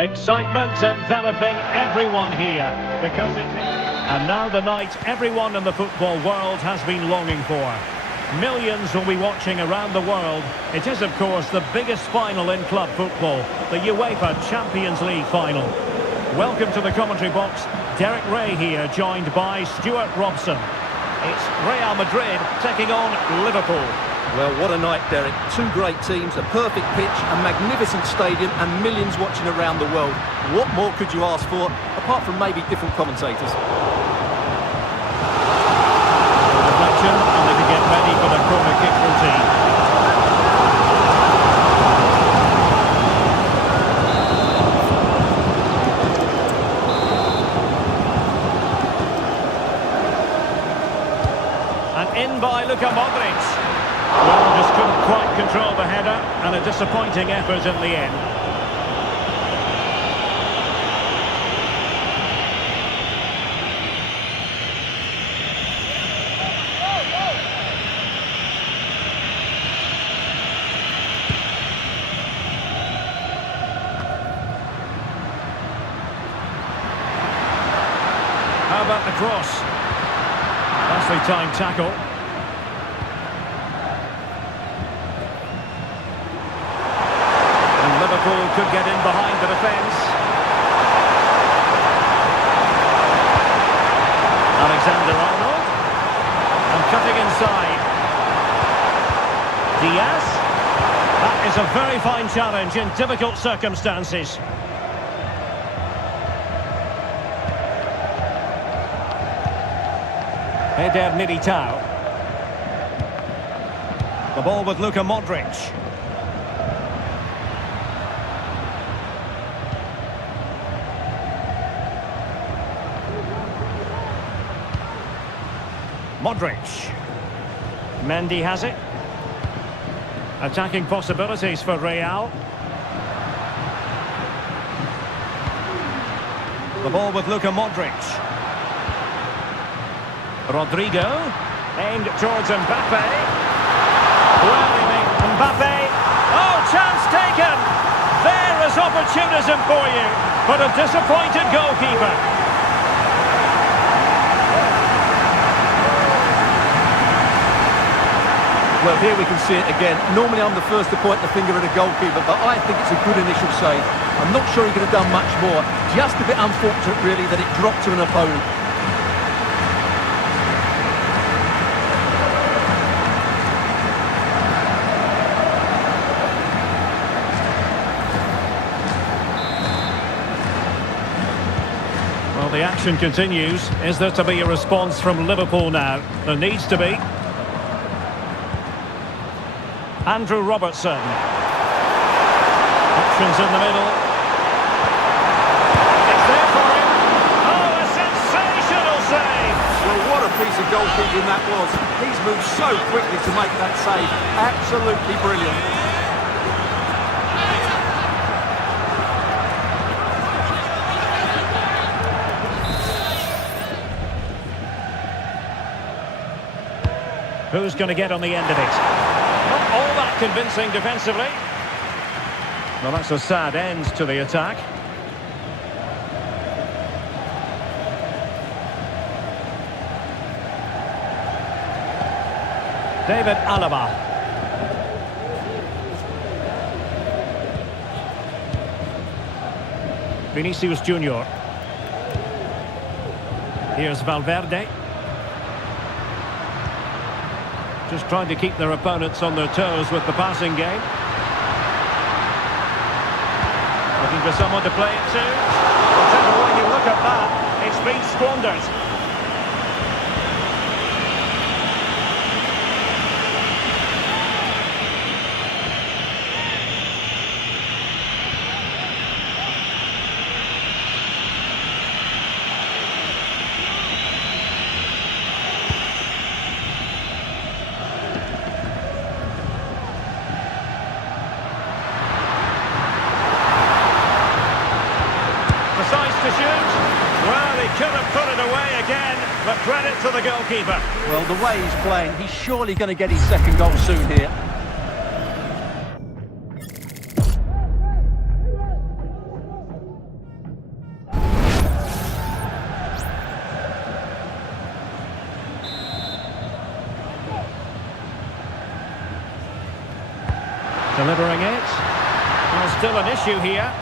Excitement enveloping everyone here because and now the night everyone in the football world has been longing for. Millions will be watching around the world. It is, of course, the biggest final in club football, the UEFA Champions League final. Welcome to the commentary box. Derek Ray here, joined by Stuart Robson. It's Real Madrid taking on Liverpool. Well, what a night, Derek. Two great teams, a perfect pitch, a magnificent stadium and millions watching around the world. What more could you ask for, apart from maybe different commentators? Deflection, and they can get ready for the corner kick routine. And in by Modric. Well, just couldn't quite control the header, and a disappointing effort in the end. How about the cross? Nicely timed tackle. Liverpool could get in behind the defence. Alexander-Arnold. And cutting inside. Diaz. That is a very fine challenge in difficult circumstances. Eder Militao. The ball with Modric. Modric. Mendy has it. Attacking possibilities for Real. The ball with Modric. Rodrigo. Aimed towards Mbappe. Well, Mbappe. Oh, chance taken! There is opportunism for you, but a disappointed goalkeeper. Well, here we can see it again. Normally I'm the first to point the finger at a goalkeeper, but I think it's a good initial save. I'm not sure he could have done much more. Just a bit unfortunate, really, that it dropped to an opponent. Well, the action continues. Is there to be a response from Liverpool now? There needs to be. Andrew Robertson. Options in the middle. It's there for him. Oh, a sensational save! Well, what a piece of goalkeeping that was. He's moved so quickly to make that save. Absolutely brilliant. Who's going to get on the end of it? Not all that convincing defensively. Well, that's a sad end to the attack. David Alaba. Vinicius Junior. Here's Valverde. Just trying to keep their opponents on their toes with the passing game. Looking for someone to play it to. Whichever way you look at that, it's been squandered. Decides to shoot. Well, he could have put it away again, but credit to the goalkeeper. Well, the way he's playing, he's surely going to get his second goal soon here. Delivering it. Well, still an issue here.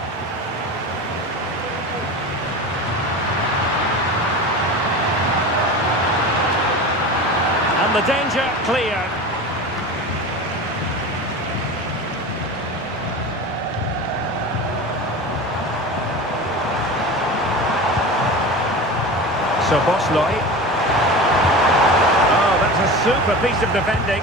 And the danger cleared. So Bosloy. Oh, that's a super piece of defending.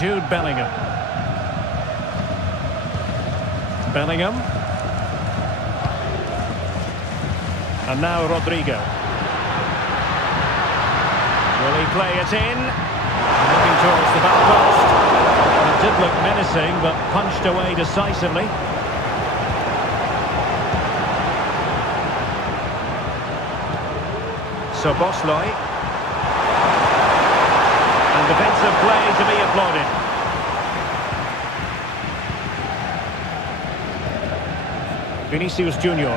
Jude Bellingham. Bellingham. And now Rodrigo. Will he play it in? Looking towards the back post. It did look menacing, but punched away decisively. So Bosloy. And defensive play to be applauded. Vinicius Junior.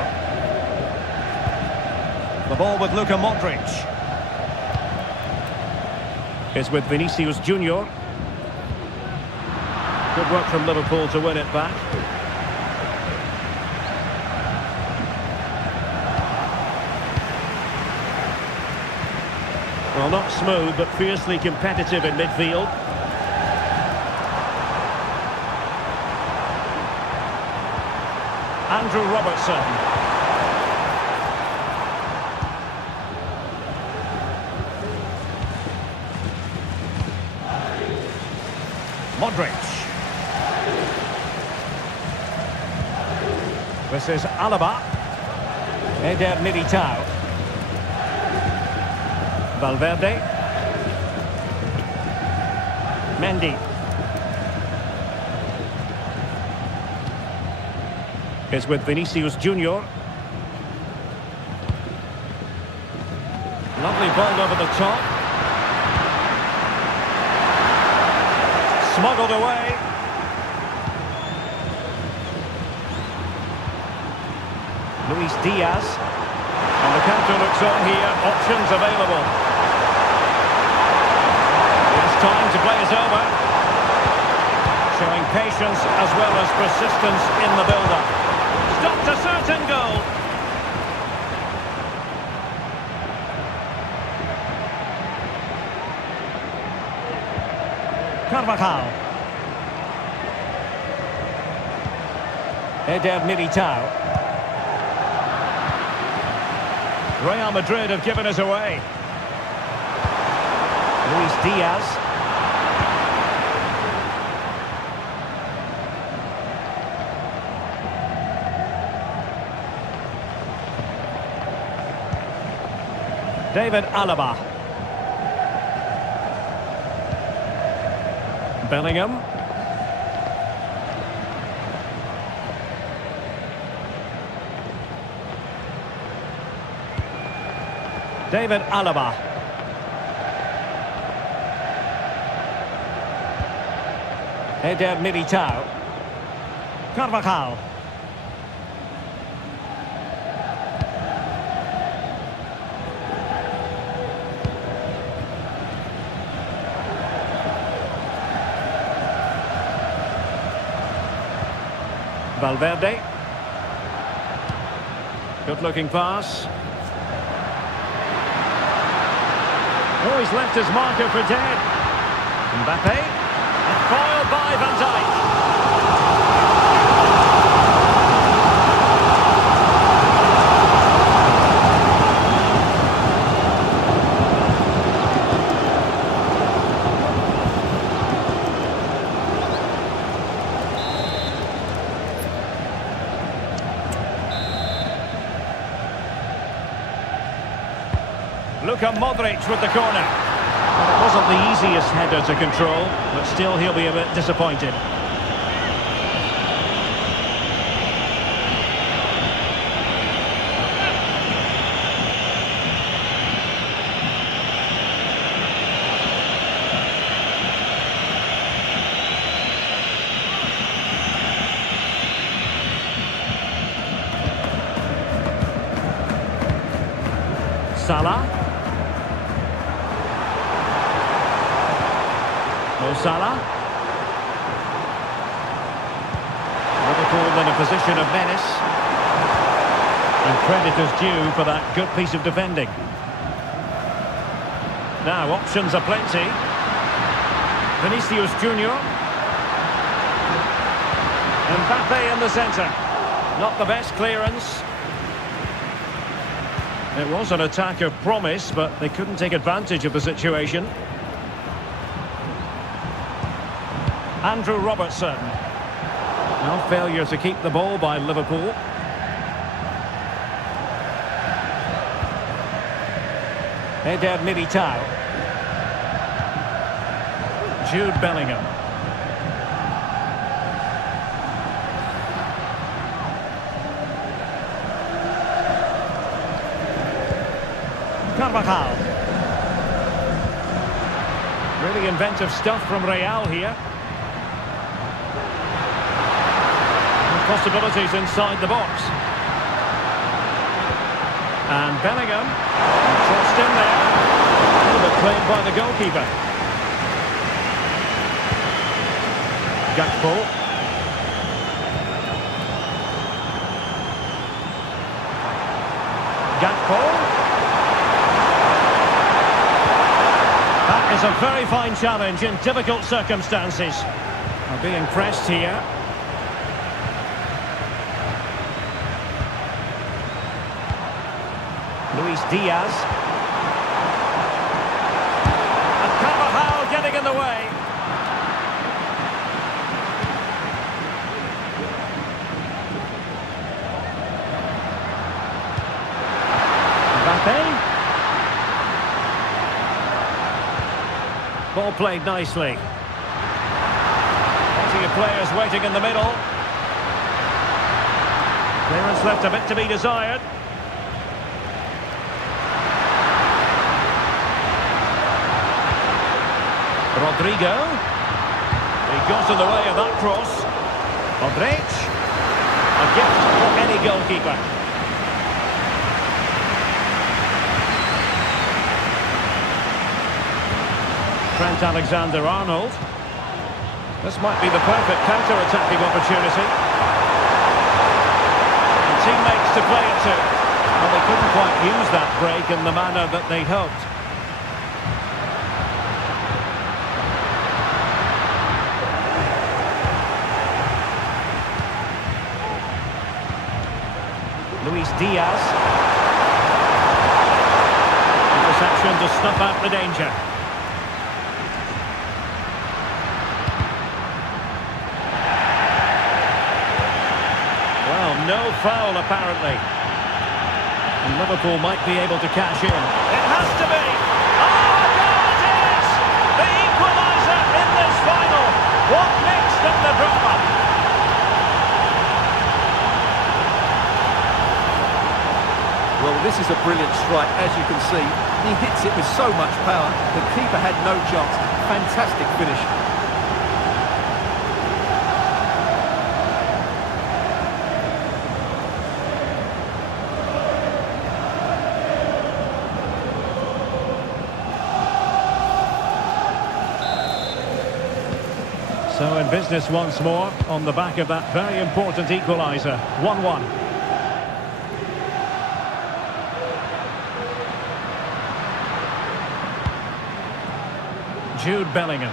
The ball with Luka Modric. It's with Vinicius Junior. Good work from Liverpool to win it back. Well, not smooth, but fiercely competitive in midfield. Andrew Robertson. Modric. This is Alaba. Eder Militao. Valverde. Mendy. It's with Vinicius Junior. Lovely ball over the top. Smuggled away. Luis Diaz. And the counter looks on here. Options available. It's time to play it over. Showing patience as well as persistence in the build-up. Stopped a certain goal. Carvajal. Eder Militao. Real Madrid have given us away. Luis Diaz. David Alaba. Bellingham. David Alaba. Eder Militao. Carvajal. Valverde. Good looking pass. Oh, he's left his marker for dead. Mbappe. And foiled by Van Dijk. Luka Modric with the corner. It wasn't the easiest header to control, but still he'll be a bit disappointed. Salah. Mo Salah. Liverpool in a position of menace. And credit is due for that good piece of defending. Now, options are plenty. Vinicius Junior. Mbappe in the centre. Not the best clearance. It was an attack of promise, but they couldn't take advantage of the situation. Andrew Robertson. No failure to keep the ball by Liverpool. Eder Militao. Jude Bellingham. Carvajal. Really inventive stuff from Real here. And possibilities inside the box. And Bellingham. Crossed in there. A little bit played by the goalkeeper. Gakpo. Gakpo. That is a very fine challenge in difficult circumstances. Are being pressed here. Luis Diaz. And Carvajal getting in the way. Mbappe. Ball played nicely. Plenty of players waiting in the middle. Clearance left a bit to be desired. Rodrigo. He goes in the way of that cross. Modric. A gift for any goalkeeper. Trent Alexander-Arnold. This might be the perfect counter-attacking opportunity. And teammates to play it to. Well, they couldn't quite use that break in the manner that they'd hoped. Luis Diaz. Interception to snuff out the danger. Well, no foul apparently. And Liverpool might be able to cash in. It has to be! Oh, no, it is! The equaliser in this final! What next in the drama? Well, this is a brilliant strike, as you can see. He hits it with so much power, the keeper had no chance. Fantastic finish. So in business once more, on the back of that very important equaliser. 1-1. Jude Bellingham.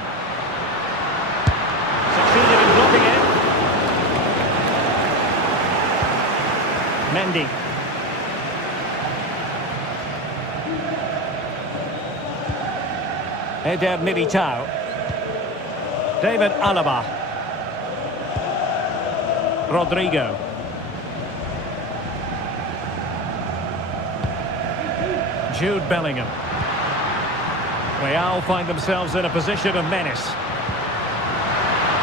Succeeded in blocking it. Mendy. Eder Militao. David Alaba. Rodrigo. Jude Bellingham. Real find themselves in a position of menace.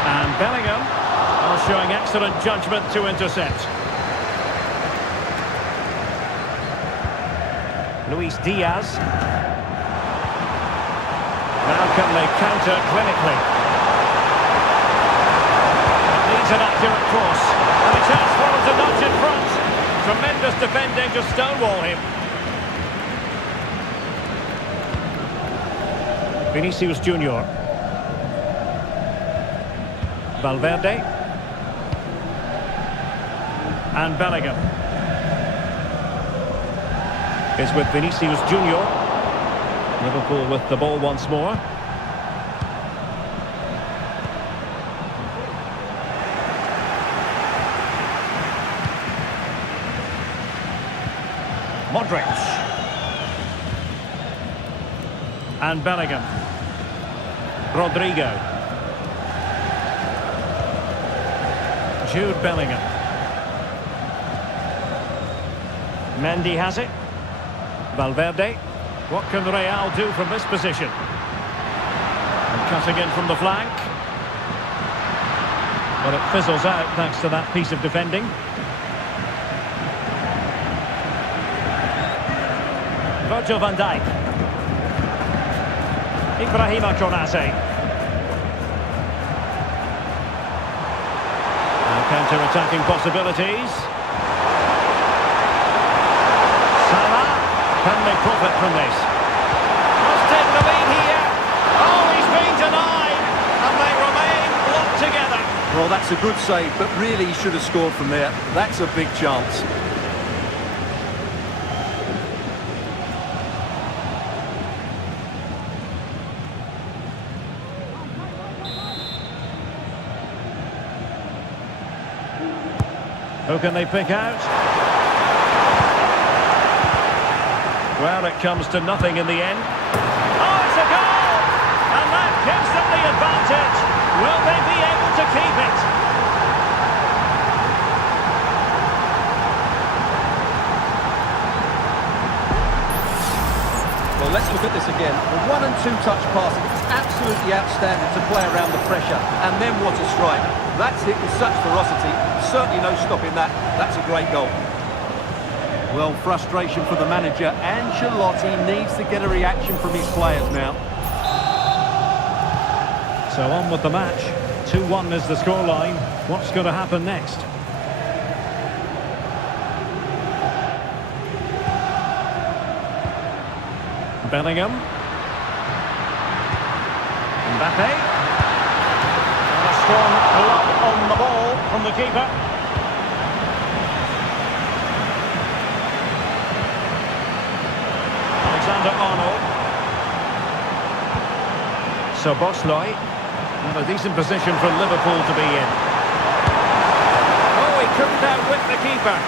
And Bellingham are showing excellent judgment to intercept. Luis Diaz. Now can they counter clinically? Needs an accurate cross. And a chance for him to nudge in front. Tremendous defending to stonewall him. Vinicius Junior. Valverde. And Bellingham. It's with Vinicius Junior. Liverpool with the ball once more. Modric. And Bellingham. Rodrigo. Jude Bellingham. Mendy has it. Valverde. What can Real do from this position? And cutting in from the flank. Well, it fizzles out thanks to that piece of defending. Virgil van Dijk. Ibrahima Konate. Counter-attacking possibilities. Salah. Can they profit from this? Must take the lead here. Oh, he's been denied. And they remain locked together. Well, that's a good save, but really he should have scored from there. That's a big chance. Who can they pick out? Well, it comes to nothing in the end. Oh, it's a goal! And that gives them the advantage. Will they be able to keep it? Well, let's look at this again. The 1- and 2-touch passing is absolutely outstanding to play around the pressure. And then what a strike. That's hit with such ferocity. Certainly no stopping that. That's a great goal. Well, frustration for the manager. Ancelotti needs to get a reaction from his players now. So on with the match. 2-1 is the scoreline. What's going to happen next? Bellingham. Mbappe. And a strong glove on the ball from the keeper. Alexander-Arnold. Szoboszlai. And a decent position for Liverpool to be in. Oh, he couldn't outwit the keeper.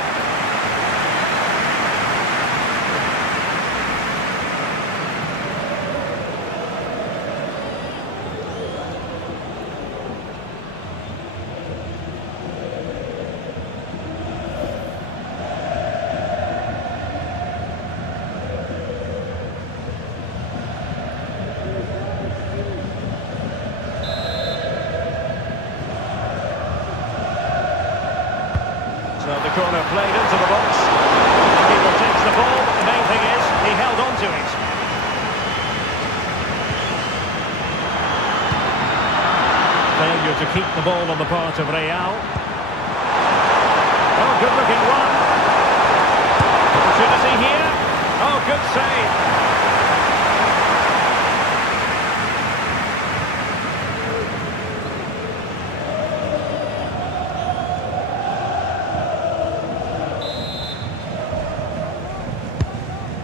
So the corner played into the box. The keeper takes the ball, but the main thing is he held on to it. Failure to keep the ball on the part of Real. Oh, good looking one. Opportunity here. Oh, good save.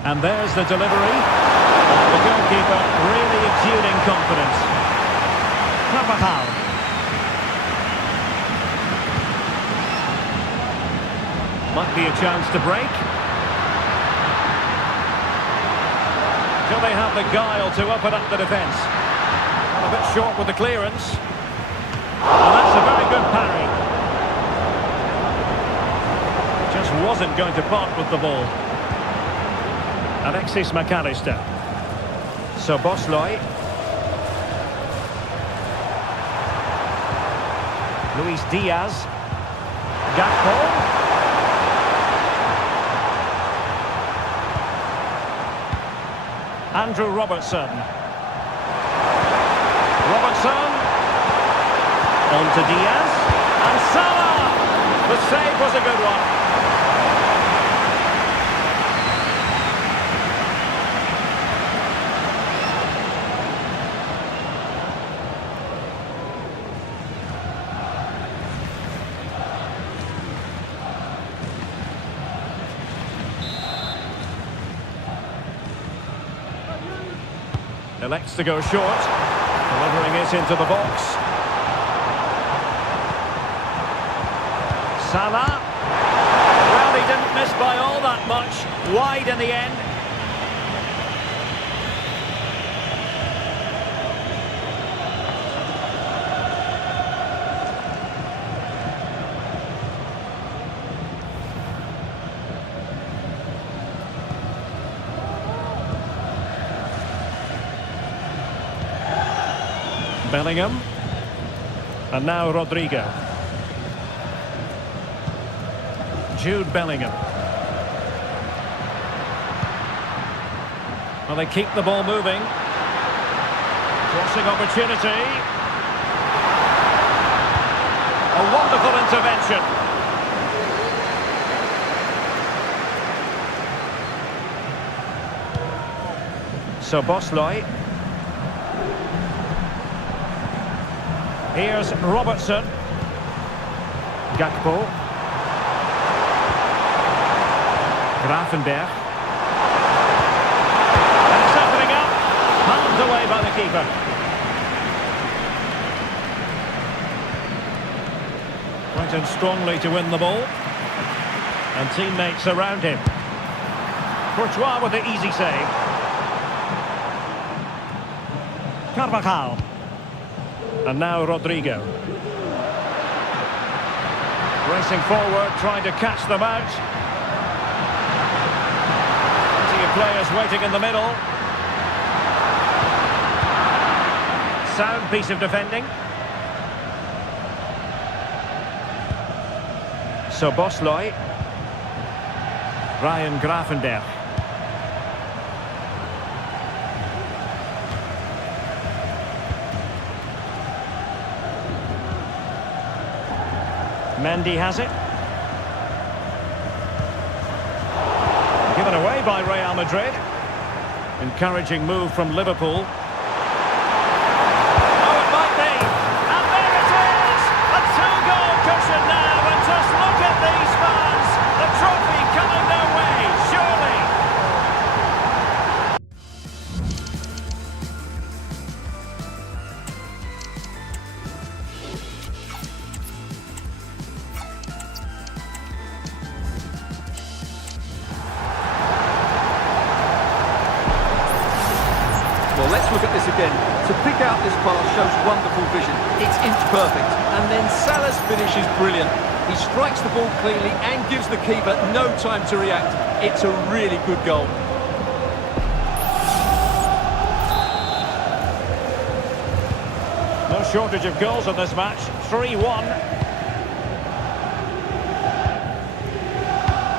And there's the delivery. The goalkeeper really exuding confidence. Carvajal. Might be a chance to break. Do they have the guile to open up the defence? A bit short with the clearance. And that's a very good parry. Just wasn't going to pot with the ball. Alexis McAllister. Szoboszlai. Luis Diaz. Gakpo. Andrew Robertson. Robertson. On to Diaz. And Salah! The save was a good one. Elects to go short. Delivering it into the box. Salah. Well, he didn't miss by all that much. Wide in the end. Bellingham. And now Rodrigo. Jude Bellingham. Well, they keep the ball moving. Crossing opportunity. A wonderful intervention. So Bosley. Here's Robertson. Gakpo. Gravenberg. And it's opening up. Palmed away by the keeper. Went in strongly to win the ball. And teammates around him. Courtois with the easy save. Carvajal. And now Rodrigo. Racing forward, trying to catch them out. Plenty of players waiting in the middle. Sound piece of defending. So Bosley. Ryan Gravenberg. Mendy has it. Given away by Real Madrid. Encouraging move from Liverpool. Oh, it might be. And there it is! A two-goal cushion now. And just look at these fans. The trophy coming their way, surely. Well, let's look at this again. To pick out this pass shows wonderful vision. It's inch perfect. And then Salah's finish is brilliant. He strikes the ball cleanly and gives the keeper no time to react. It's a really good goal. No shortage of goals in this match. 3-1.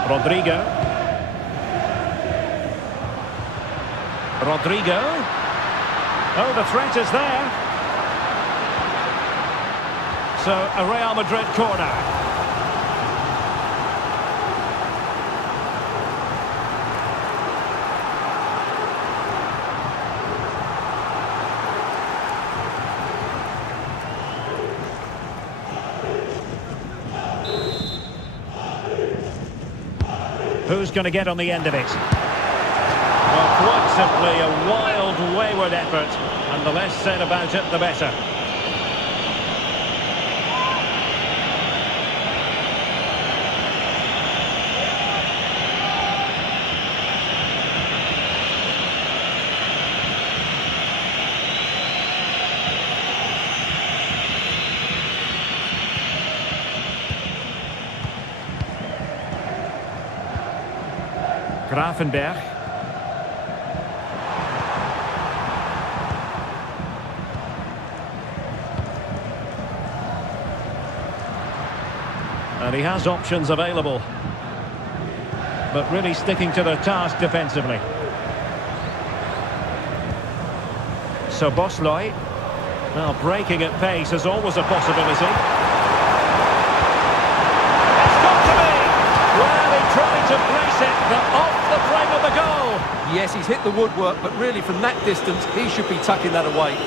Rodrigo. Oh, the threat is there. So, a Real Madrid corner. Who's going to get on the end of it? Well, quite simply a wild, wayward effort, and the less said about it, the better. Gravenberg. And he has options available. But really sticking to the task defensively. So Bosley. Well, breaking at pace is always a possibility. It's got to be! Well, he tried to place it, but off the frame of the goal. Yes, he's hit the woodwork, but really from that distance, he should be tucking that away.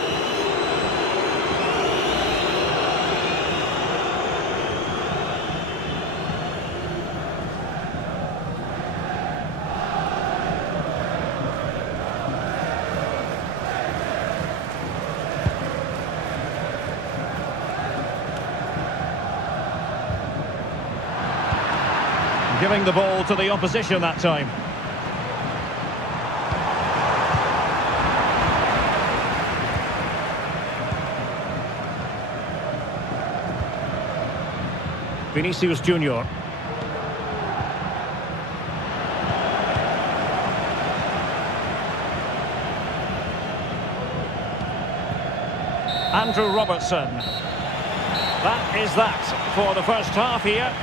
Giving the ball to the opposition that time. Vinicius Junior. Andrew Robertson. That is that for the first half here.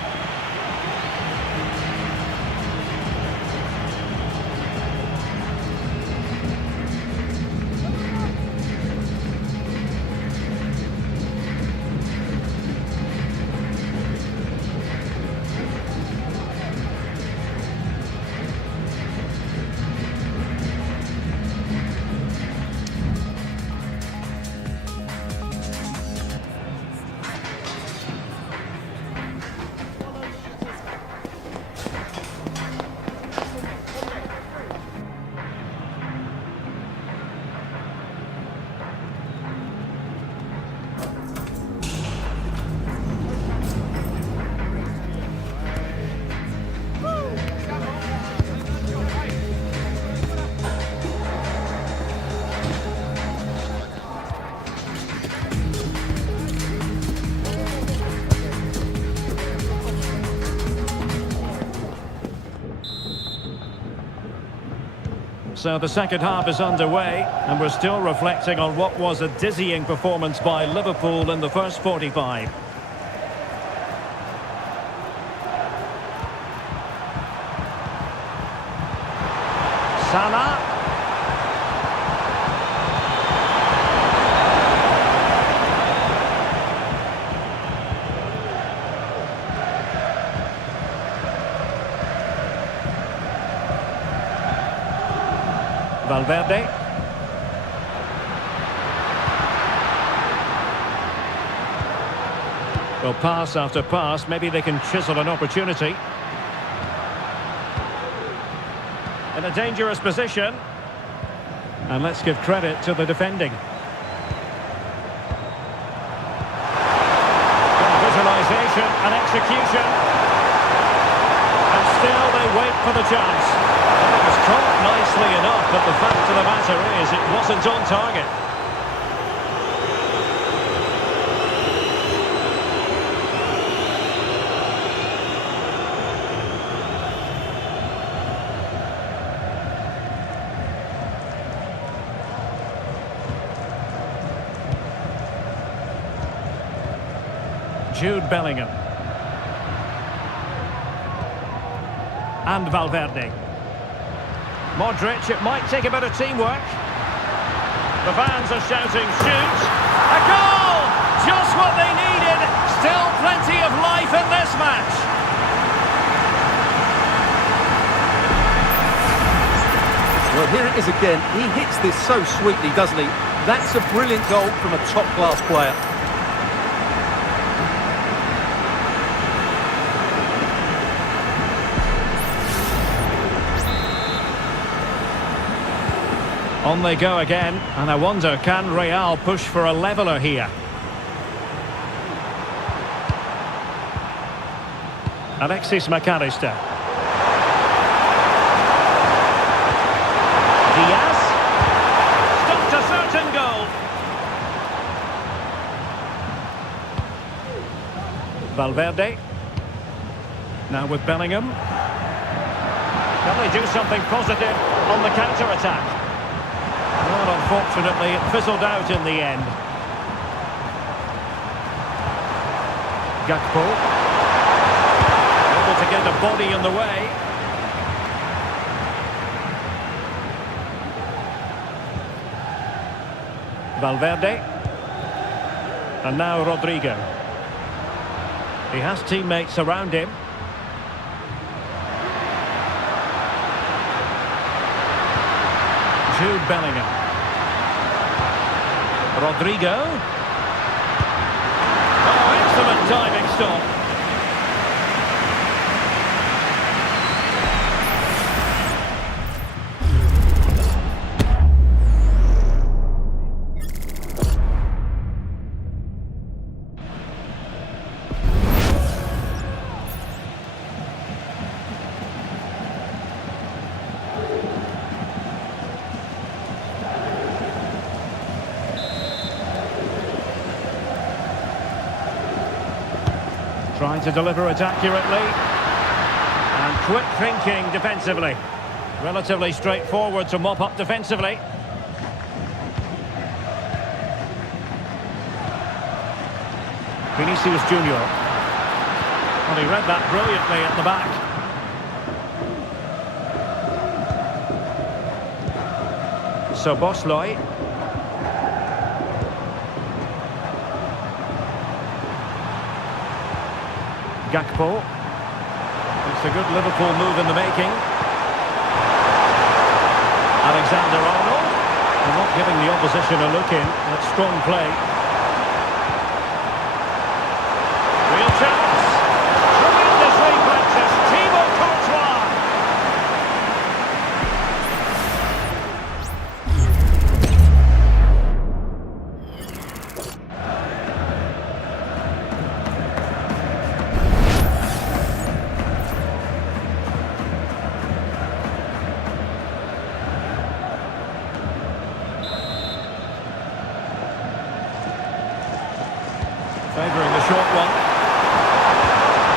So the second half is underway, and we're still reflecting on what was a dizzying performance by Liverpool in the first 45. Salah. Valverde. Well, pass after pass, maybe they can chisel an opportunity. In a dangerous position. And let's give credit to the defending. Visualisation and execution. And still they wait for the chance. It was caught nicely enough, but the fact of the matter is it wasn't on target. Jude Bellingham. And Valverde. Modric, it might take a bit of teamwork. The fans are shouting, shoot! A goal! Just what they needed! Still plenty of life in this match! Well, here it is again. He hits this so sweetly, doesn't he? That's a brilliant goal from a top-class player. On they go again, and I wonder, can Real push for a leveller here? Alexis McAllister. Diaz. Stopped a certain goal. Valverde. Now with Bellingham. Can they do something positive on the counter-attack? Well, unfortunately, it fizzled out in the end. Gakpo. Able to get a body in the way. Valverde. And now Rodrigo. He has teammates around him. Jude Bellingham. Rodrigo. Oh, excellent diving stop. Trying to deliver it accurately. And quick thinking defensively. Relatively straightforward to mop up defensively. Vinicius Junior. Well, he read that brilliantly at the back. So Bosley. Gakpo. It's a good Liverpool move in the making. Alexander-Arnold. They're not giving the opposition a look in. That's strong play. Real chance. Tremendous reflexes. Thibaut Courtois. Favouring the short one.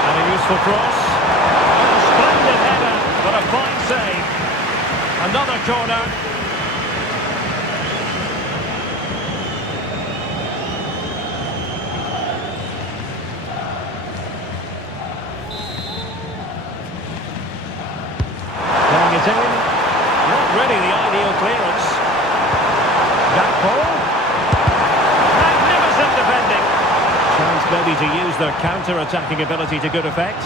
And a useful cross. A splendid header, but a fine save. Another corner. Playing it in. Not really the ideal clearance. Gakpo. Magnificent defending. Chance maybe to use their counter-attacking ability to good effect.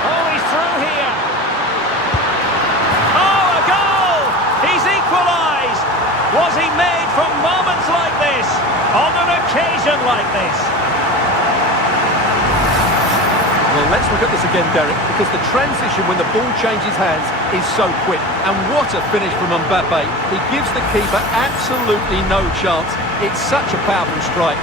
Oh, he's through here. Oh, a goal! He's equalised! Was he made from moments like this? On an occasion like this? Well, let's look at this again, Derek, because the transition when the ball changes hands is so quick. And what a finish from Mbappe. He gives the keeper absolutely no chance. It's such a powerful strike.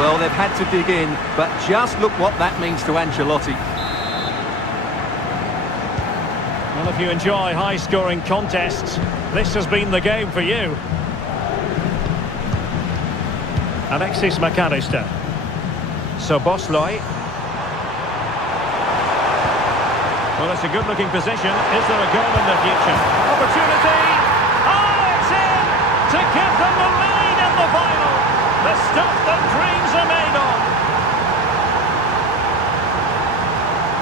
Well, they've had to dig in, but just look what that means to Ancelotti. Well, if you enjoy high-scoring contests, this has been the game for you. Alexis McAllister. So Bosley. Well, it's a good-looking position. Is there a goal in the future? Opportunity! Oh, it's in! To give them the lead in the final! The stuff that dreams are made of!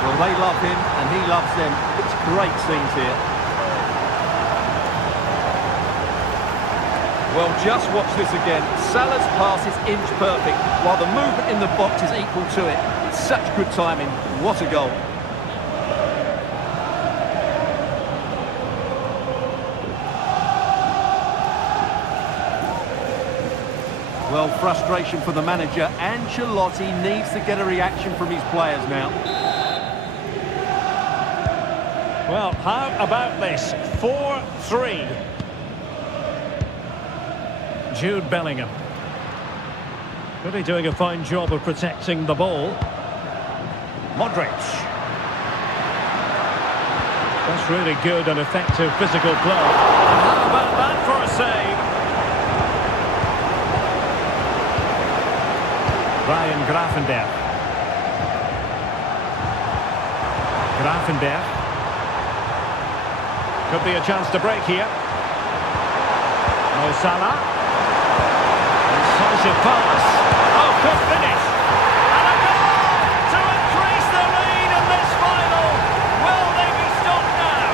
Well, they love him and he loves them. It's great scenes here. Well, just watch this again. Salah's pass is inch perfect, while the movement in the box is equal to it. It's such good timing. What a goal. Well, frustration for the manager. Ancelotti needs to get a reaction from his players now. Well, how about this? 4-3. Jude Bellingham. Really doing a fine job of protecting the ball. Modric. That's really good and effective physical play. And how about that for a save? Ryan Gravenberch. Gravenberch. Could be a chance to break here. Mo Salah. Incisive pass. Oh, good finish. And a goal to increase the lead in this final. Will they be stopped now?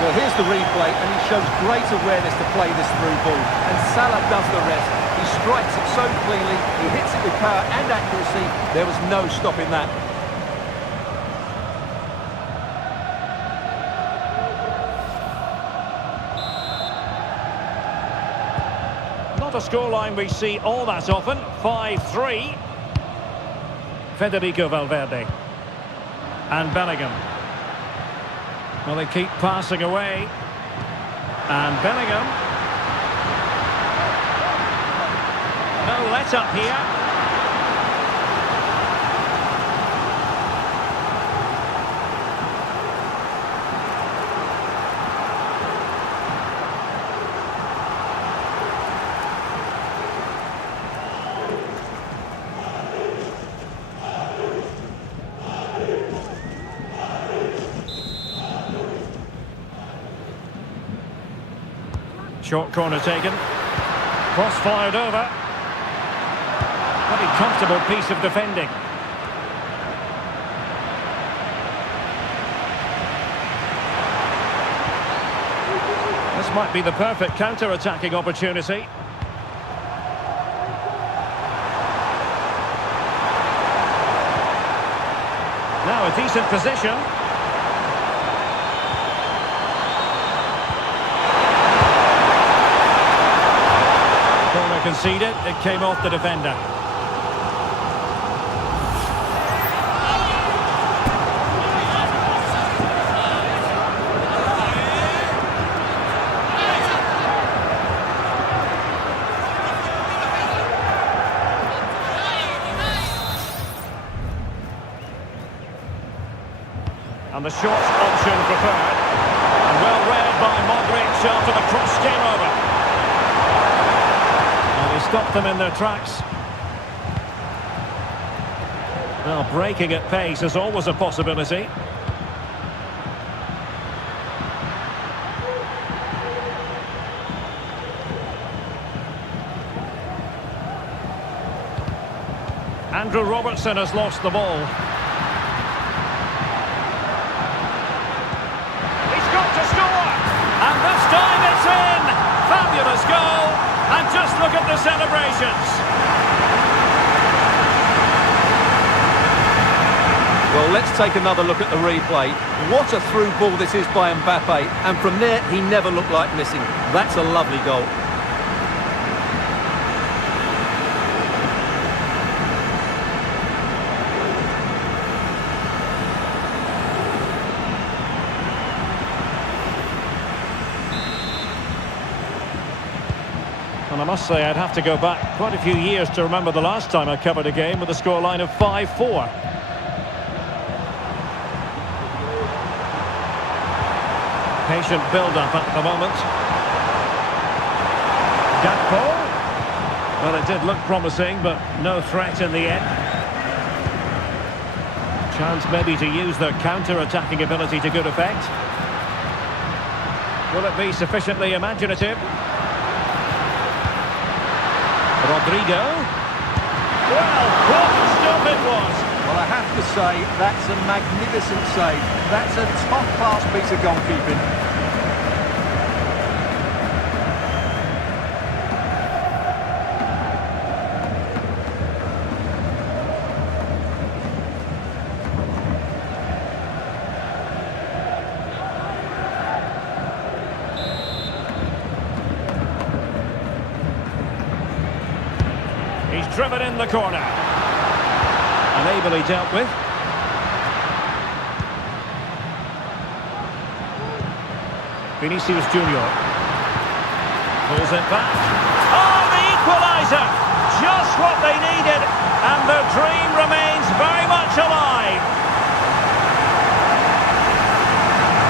Well, here's the replay, and he shows great awareness to play this through ball. And Salah does the rest. He strikes it so cleanly, he hits it with power and accuracy. There was no stopping that. Not a scoreline we see all that often. 5-3. Federico Valverde. And Bellingham. Well, they keep passing away. And Bellingham. No let up here. Short corner taken. Cross fired over. Very comfortable piece of defending. This might be the perfect counter-attacking opportunity. Now a decent position. Corner conceded, it came off the defender. And the short option preferred. And well read by Madrid after the cross came over. And he stopped them in their tracks. Well, breaking at pace is always a possibility. Andrew Robertson has lost the ball. And this time it's in! Fabulous goal! And just look at the celebrations! Well, let's take another look at the replay. What a through ball this is by Mbappe. And from there, he never looked like missing. That's a lovely goal. And I must say, I'd have to go back quite a few years to remember the last time I covered a game with a scoreline of 5-4. Patient build-up at the moment. Gakpo. Well, it did look promising, but no threat in the end. Chance maybe to use their counter-attacking ability to good effect. Will it be sufficiently imaginative? Rodrigo. Well, what a stop it was. Well, I have to say, that's a magnificent save. That's a top-class piece of goalkeeping. He's driven in the corner. And ably dealt with. Vinicius Junior. Pulls it back. Oh, the equaliser! Just what they needed. And their dream remains very much alive.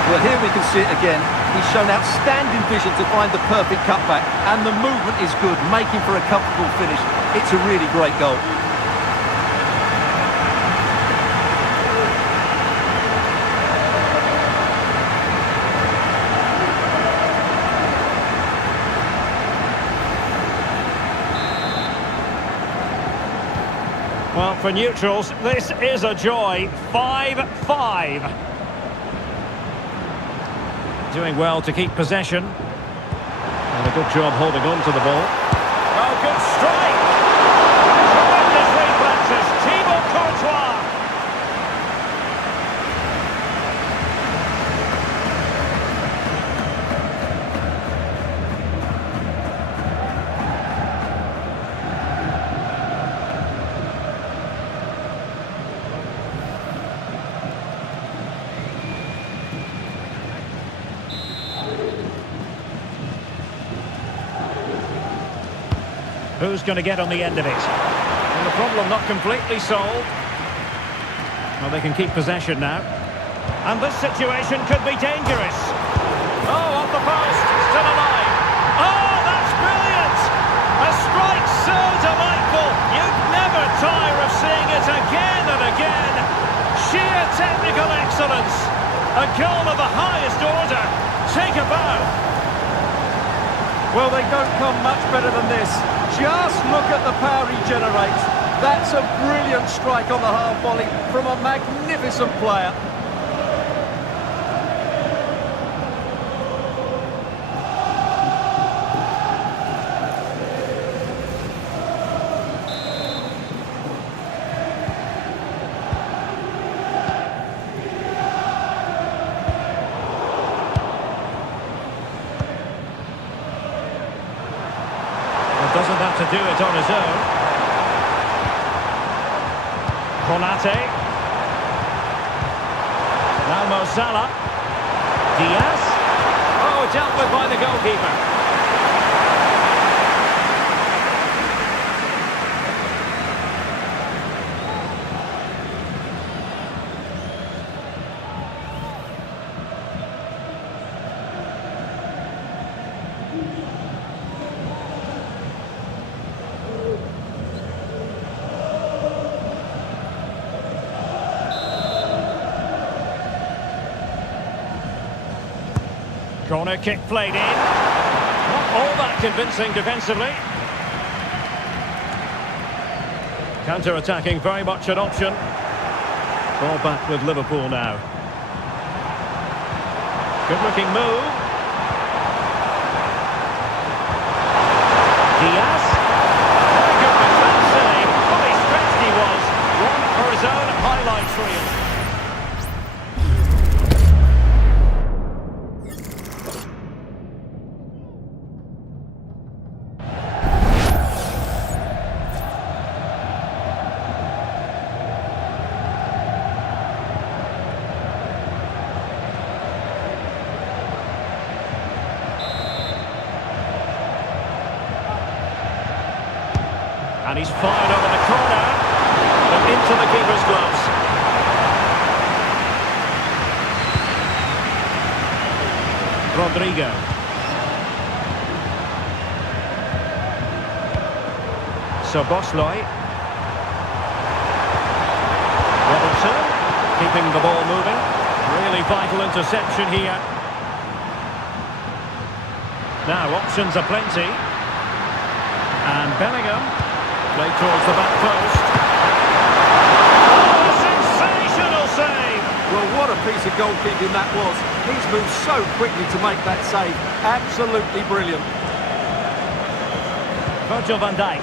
Well, here we can see it again. He's shown outstanding vision to find the perfect cutback. And the movement is good, making for a comfortable finish. It's a really great goal. Well, for neutrals, this is a joy. 5-5. Doing well to keep possession. And a good job holding on to the ball. Oh, good strike! Tremendous reflexes. Thibaut Courtois. Who's going to get on the end of it? Well, the problem not completely solved. Well, they can keep possession now. And this situation could be dangerous. Oh, off the post, still alive. Oh, that's brilliant! A strike so delightful, you'd never tire of seeing it again and again. Sheer technical excellence. A goal of the highest order. Take a bow. Well, they don't come much better than this. Just look at the power he generates. That's a brilliant strike on the half volley from a magnificent player. Doesn't have to do it on his own. Konate. Now Mo Salah. Diaz. Oh, dealt with by the goalkeeper. Corner kick played in. Not all that convincing defensively. Counter-attacking very much an option. Ball back with Liverpool now. Good-looking move. Diaz. Very good with that save. Fully stretched he was. One for his own highlights reel. And he's fired over the corner and into the keeper's gloves. Rodrigo. Szoboszlai. Robertson keeping the ball moving. Really vital interception here. Now options are plenty. And Bellingham. Played towards the back post. Oh, a sensational save! Well, what a piece of goalkeeping that was. He's moved so quickly to make that save. Absolutely brilliant. Virgil van Dijk.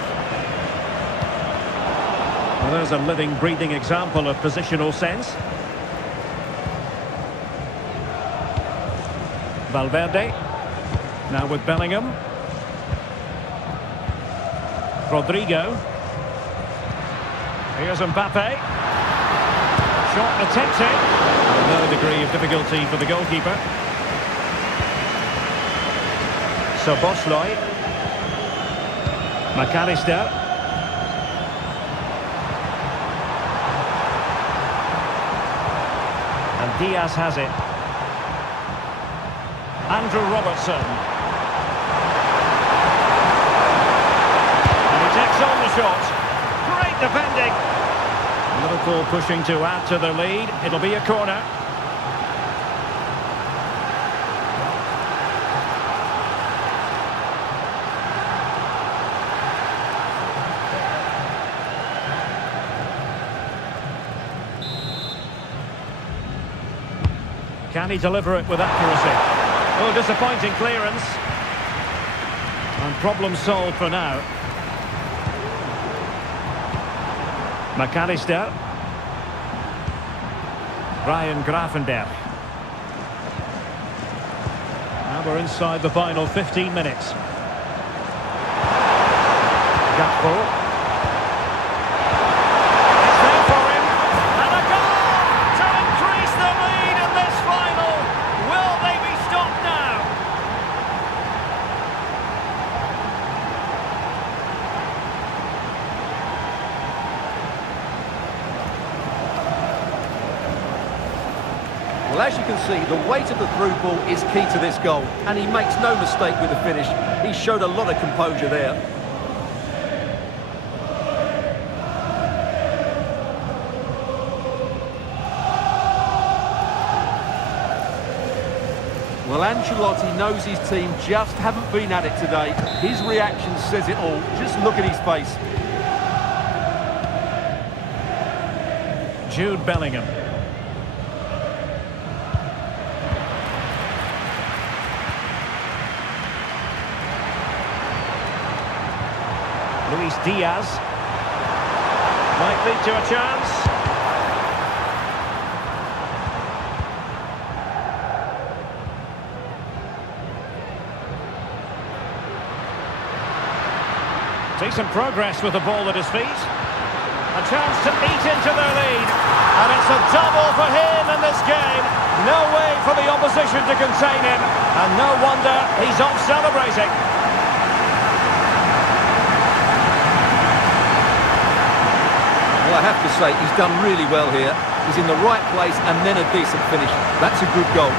Well, there's a living, breathing example of positional sense. Valverde. Now with Bellingham. Rodrigo. Here's Mbappe. Shot attempted. No degree of difficulty for the goalkeeper. Szoboszlai. McAllister. And Diaz has it. Andrew Robertson. Takes on the shot. Great defending. Liverpool pushing to add to the lead. It'll be a corner. Can he deliver it with accuracy? Oh, disappointing clearance. And problem solved for now. McAllister. Ryan Gravenberch. Now we're inside the final 15 minutes. Gakpo. It's there for him. And a goal to increase the lead in this final. Will they be stopped now? Well, as you can see, the weight of the through ball is key to this goal, and he makes no mistake with the finish. He showed a lot of composure there. Well, Ancelotti knows his team just haven't been at it today. His reaction says it all. Just look at his face. Jude Bellingham. Luis Diaz. Might lead to a chance. Decent progress with the ball at his feet. A chance to eat into their lead. And it's a double for him in this game. No way for the opposition to contain him. And no wonder he's off celebrating. Well, I have to say, he's done really well here. He's in the right place and then a decent finish. That's a good goal.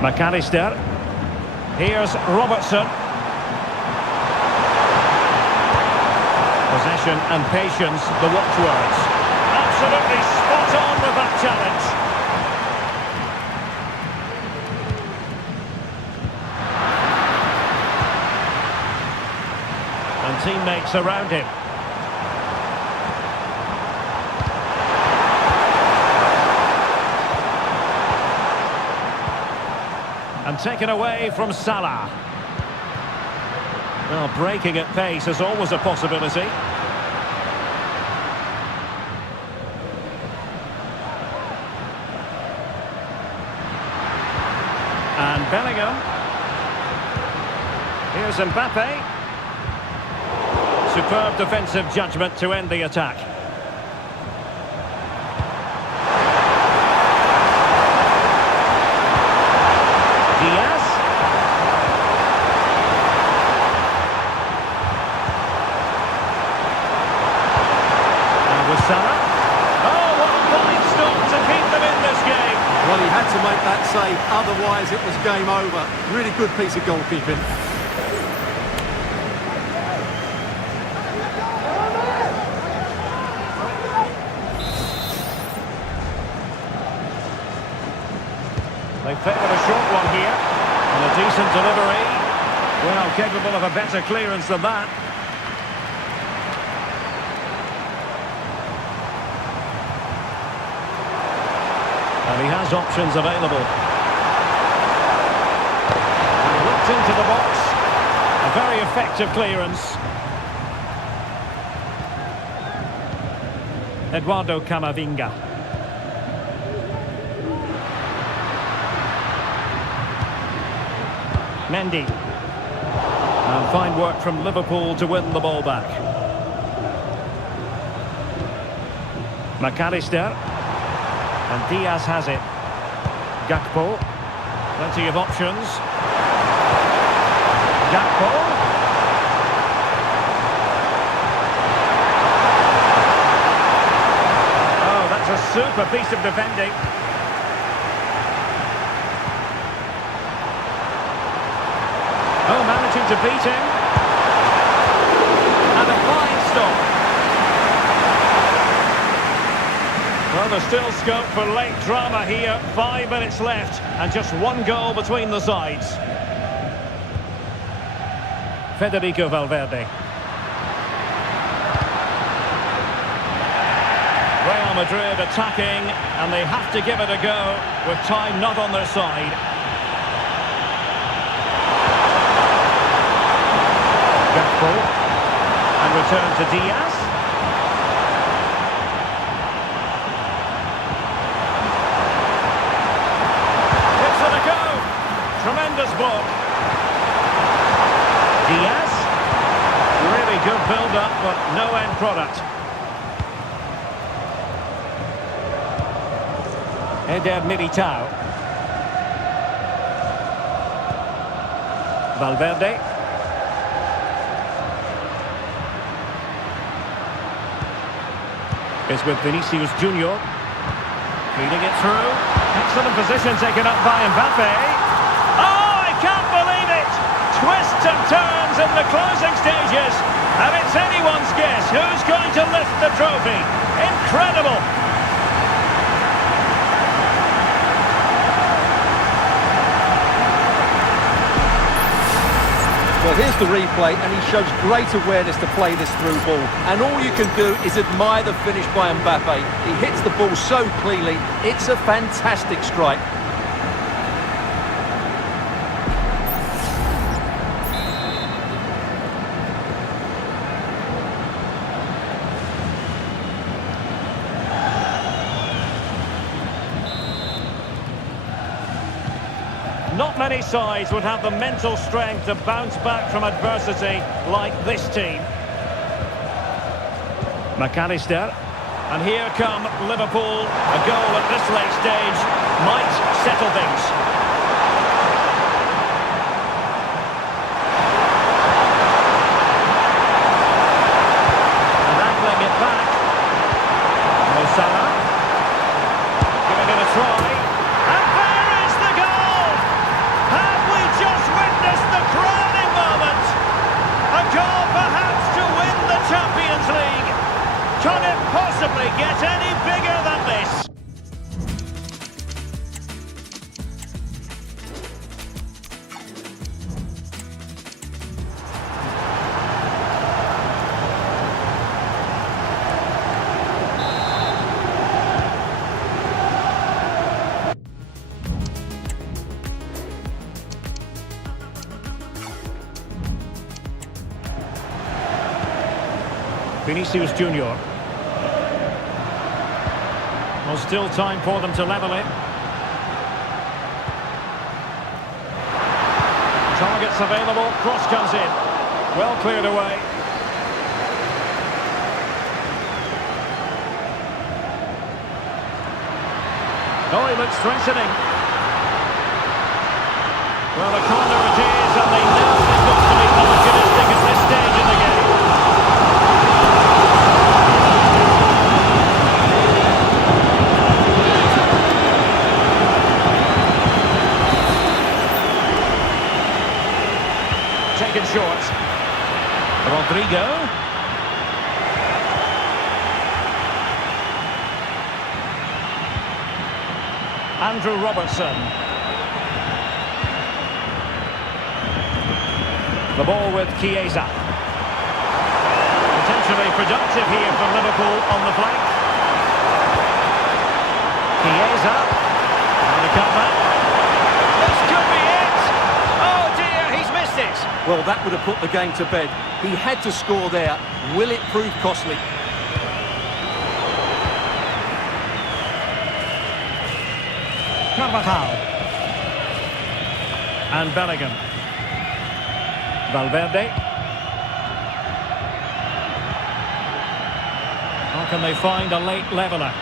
McAllister. Here's Robertson. Possession and patience, the watchwords. Absolutely spot on with that challenge. And teammates around him. And taken away from Salah. Well, breaking at pace is always a possibility. And Bellingham. Here's Mbappe. Superb defensive judgment to end the attack. Diaz. And with Salah. Oh, what a fine stop to keep them in this game. Well, he had to make that save, otherwise it was game over. Really good piece of goalkeeping. They favour a short one here. And a decent delivery. Well, capable of a better clearance than that. And he has options available. And looked into the box. A very effective clearance. Eduardo Camavinga. Mendy. And fine work from Liverpool to win the ball back. McAllister. And Diaz has it. Gakpo. Plenty of options. Gakpo. Oh, that's a super piece of defending. Oh, managing to beat him. And a fine stop. Well, there's still scope for late drama here. 5 minutes left and just one goal between the sides. Federico Valverde. Real Madrid attacking, and they have to give it a go with time not on their side. Gakpo. And return to Diaz. It's for the go. Tremendous block. Diaz. Really good build-up, but no end product. Eder Militao. Valverde. It's with Vinicius Junior. Feeding it through. Excellent position taken up by Mbappe. Oh, I can't believe it! Twists and turns in the closing stages. And it's anyone's guess who's going to lift the trophy. Incredible! Well, here's the replay, and he shows great awareness to play this through ball. And all you can do is admire the finish by Mbappe. He hits the ball so cleanly, it's a fantastic strike. Not many sides would have the mental strength to bounce back from adversity like this team. McAllister. And here come Liverpool. A goal at this late stage might settle things. And angling it back. Mo Salah. Giving it a try. And there is the goal! Have we just witnessed the crowning moment? A goal perhaps to win the Champions League. Can it possibly get any bigger than this? Vinicius Junior. Well, still time for them to level it. Targets available, cross comes in. Well cleared away. Oh, he looks threatening. Well, a corner it is, and they know they've got to be opportunistic at this stage in the game. Taken short. Rodrigo. Andrew Robertson. The ball with Chiesa. Potentially productive here for Liverpool on the flank. Chiesa. And the cutback. This could be it! Oh dear, he's missed it! Well, that would have put the game to bed. He had to score there. Will it prove costly? Carvajal. And Bellingham. Valverde. How can they find a late leveller?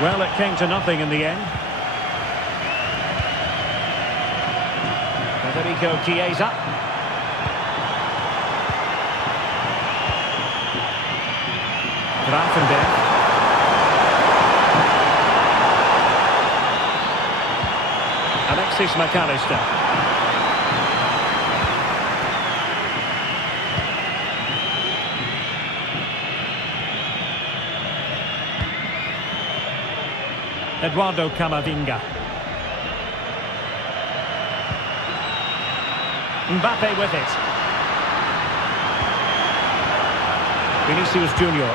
Well, it came to nothing in the end. Federico Chiesa. Grafenberg. Alexis McAllister. Eduardo Camavinga. Mbappe with it. Vinicius Junior.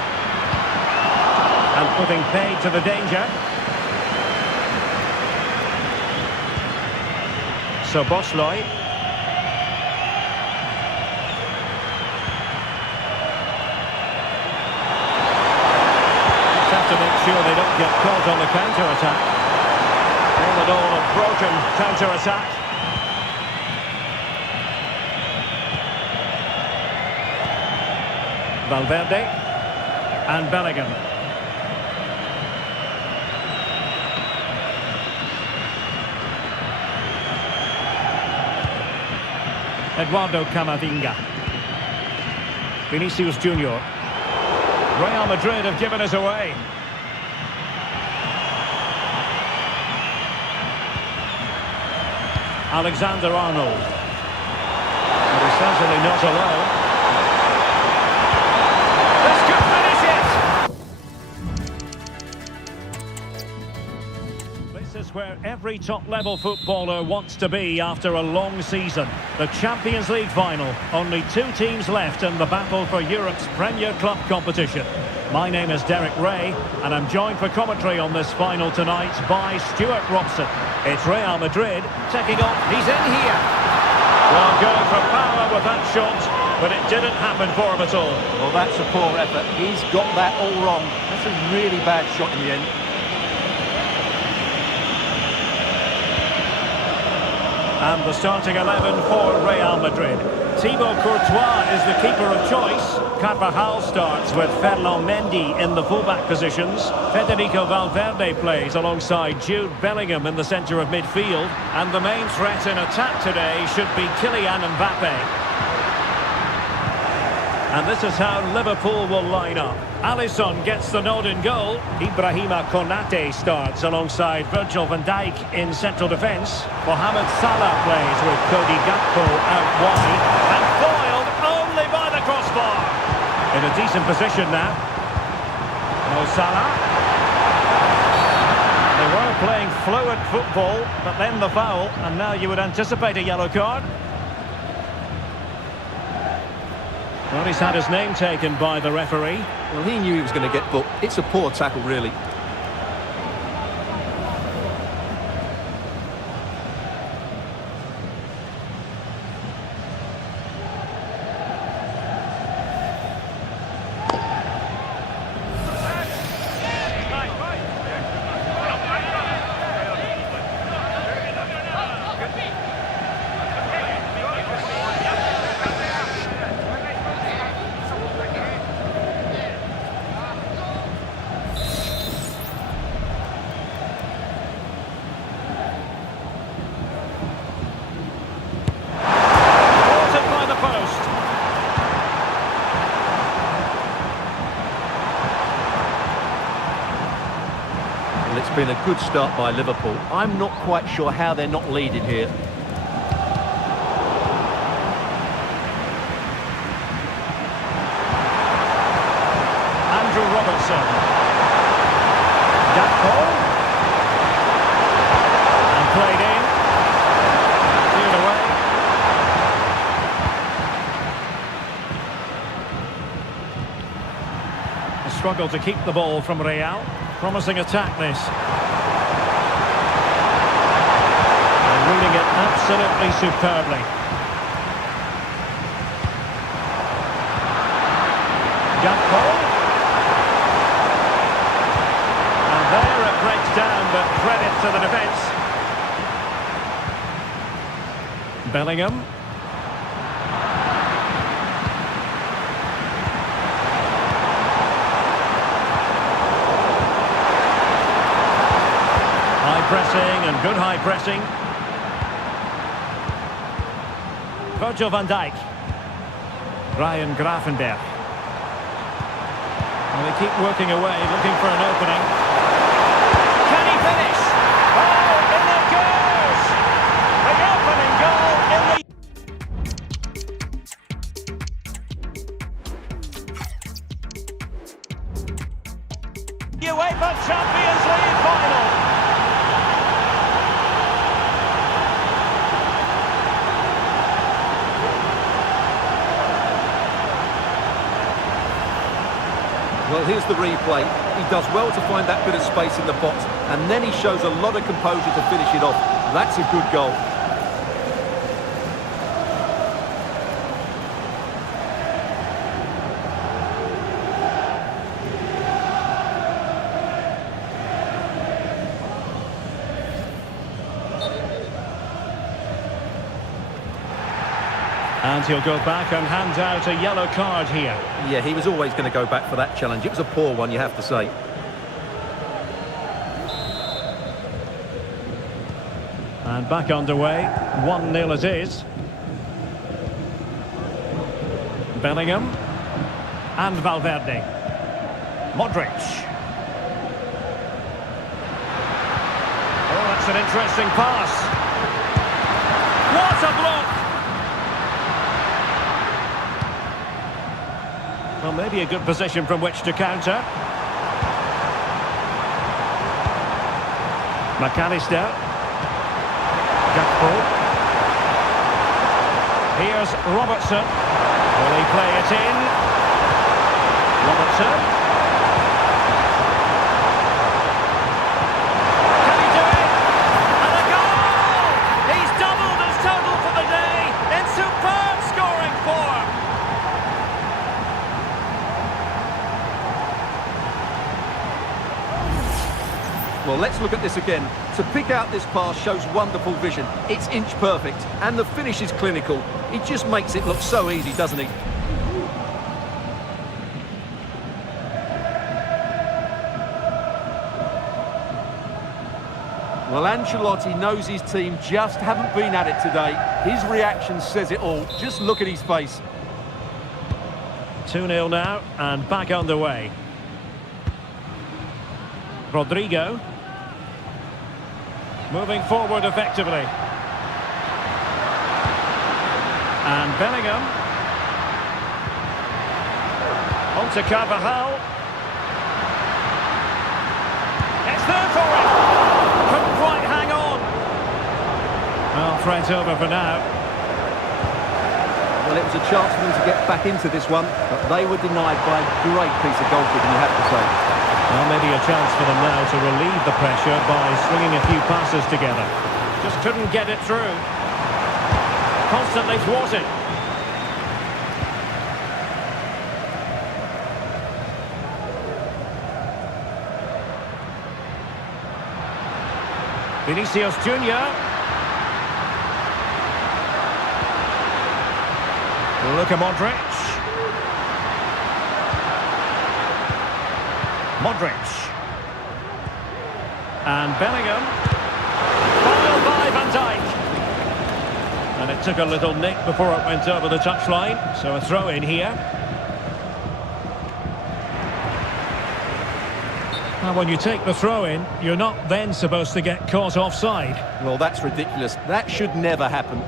And putting paid to the danger. So Bosley. Just have to make sure they don't get caught on the counter-attack. All in all, a broken counter-attack. Valverde and Bellingham. Eduardo Camavinga. Vinicius Junior. Real Madrid have given us away. Alexander-Arnold. But he's certainly not alone. This could finish it! This is where every top-level footballer wants to be after a long season. The Champions League final. Only 2 teams left in the battle for Europe's Premier Club competition. My name is Derek Ray, and I'm joined for commentary on this final tonight by Stuart Robson. It's Real Madrid taking on... He's in here! Well, going for power with that shot, but it didn't happen for him at all. Well, that's a poor effort. He's got that all wrong. That's a really bad shot in the end. And the starting 11 for Real Madrid. Thibaut Courtois is the keeper of choice. Carvajal starts with Ferland Mendy in the fullback positions. Federico Valverde plays alongside Jude Bellingham in the centre of midfield. And the main threat in attack today should be Kylian Mbappe. And this is how Liverpool will line up. Alisson gets the nod in goal. Ibrahima Konate starts alongside Virgil van Dijk in central defence. Mohamed Salah plays with Cody Gakpo out wide. And foiled only by the crossbar. In a decent position now. Mo Salah. They were playing fluent football, but then the foul. And now you would anticipate a yellow card. Well, he's had his name taken by the referee. Well, he knew he was going to get booked. It's a poor tackle, really. It's been a good start by Liverpool. I'm not quite sure how they're not leading here. Andrew Robertson. Gakpo. And played in. Cleared away. A struggle to keep the ball from Real. Promising attack, this. And reading it absolutely superbly. Gakpo. And there it breaks down, but credit to the defence. Bellingham. Pressing and good high pressing. Virgil van Dijk. Ryan Gravenberch. And they keep working away, looking for an opening. Can he finish? Oh, in it goes! The opening goal in the UEFA Champions League final. Well, here's the replay. He does well to find that bit of space in the box, and then he shows a lot of composure to finish it off. That's a good goal. And he'll go back and hand out a yellow card here. Yeah, he was always going to go back for that challenge. It was a poor one, you have to say. And back underway, 1-0 it is. Bellingham. And Valverde. Modric. Oh, that's an interesting pass. What a block! Well, maybe a good position from which to counter. McAllister. Gakpo. Here's Robertson. Will he play it in? Robertson. Can he do it? And a goal! He's doubled his total for the day in superb scoring form. Well, let's look at this again. To pick out this pass shows wonderful vision. It's inch perfect, and the finish is clinical. He just makes it look so easy, doesn't he? Well, Ancelotti knows his team just haven't been at it today. His reaction says it all. Just look at his face. 2-0 now, and back underway. Rodrigo. Moving forward effectively. And Bellingham. On to Carvajal. It's there for him. Couldn't quite hang on. Well, threat over for now. Well, it was a chance for them to get back into this one, but they were denied by a great piece of goalkeeping, you have to say. Well, maybe a chance for them now to relieve the pressure by swinging a few passes together. Just couldn't get it through. Constantly thwarted. Vinicius Junior. Luka Modric. Modric. And Bellingham. Fouled by Van Dijk. And it took a little nick before it went over the touchline. So a throw in here. Now, when you take the throw in, you're not then supposed to get caught offside. Well, that's ridiculous. That should never happen.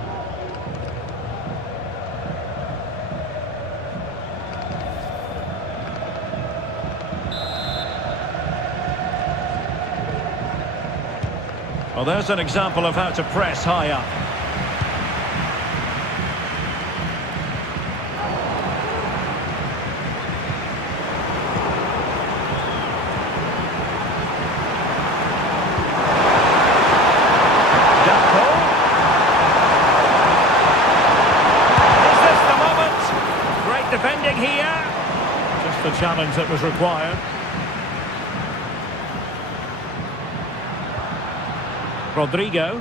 Well, there's an example of how to press high up. Gakpo. Is this the moment? Great defending here. Just the challenge that was required. Rodrigo.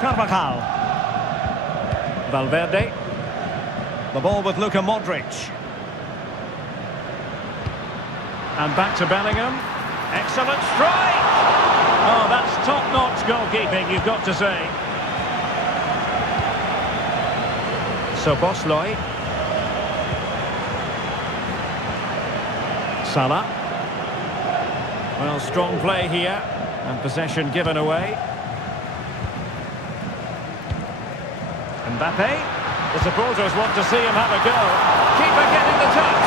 Carvajal. Valverde. The ball with Luka Modric. And back to Bellingham. Excellent strike! Oh, that's top-notch goalkeeping, you've got to say. Szoboszlai. Salah. Well, strong play here. And possession given away. Mbappe. The supporters want to see him have a go. Keeper getting the touch.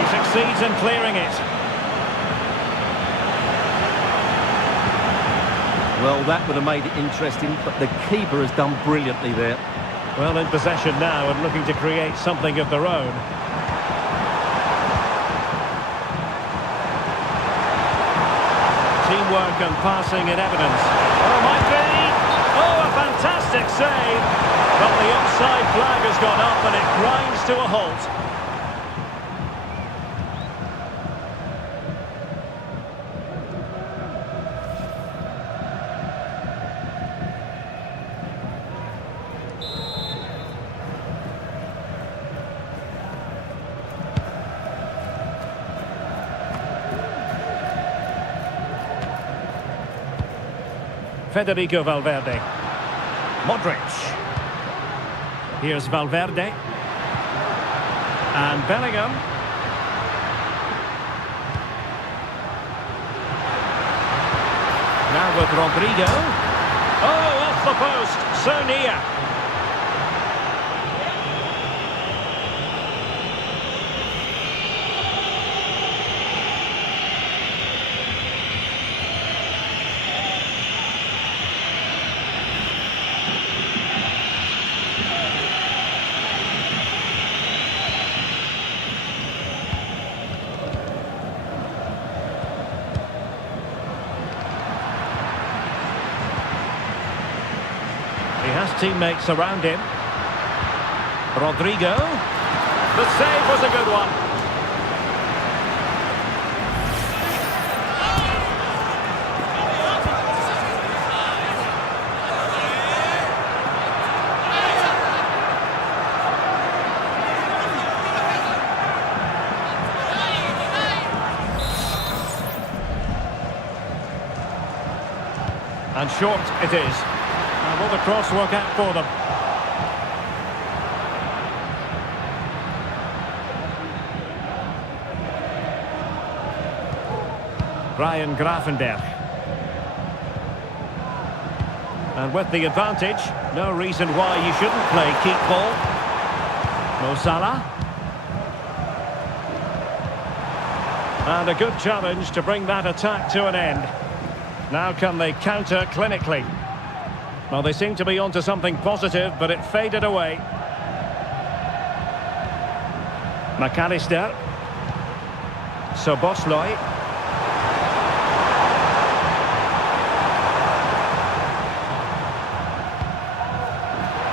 He succeeds in clearing it. Well, that would have made it interesting, but the keeper has done brilliantly there. Well, in possession now and looking to create something of their own. Teamwork and passing in evidence. Oh, might be. Oh, a fantastic save. But the offside flag has gone up and it grinds to a halt. Federico Valverde. Modric. Here's Valverde. And Bellingham. Now with Rodrigo. Oh, off the post. So near. He has teammates around him. Rodrigo. The save was a good one. And short it is. Will the cross work out for them? Ryan Gravenberch. And with the advantage, no reason why you shouldn't play keep ball. Mo Salah. And a good challenge to bring that attack to an end. Now can they counter clinically? Well, they seem to be onto something positive, but it faded away. McAllister. Szoboszlai.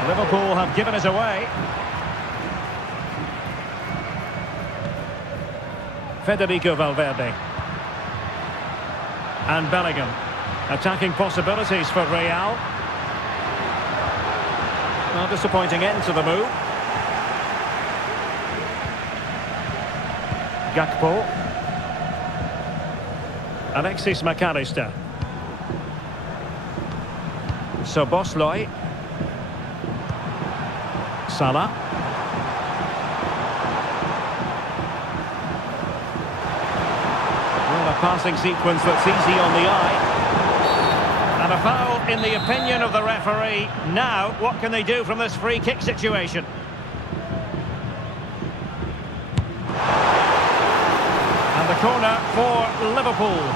Liverpool have given us away. Federico Valverde. And Bellingham. Attacking possibilities for Real. Well, disappointing end to the move. Gakpo. Alexis McAllister. Szoboszlai. Salah. Well, a passing sequence that's easy on the eye. And a foul in the opinion of the referee. Now, what can they do from this free kick situation? And the corner for Liverpool.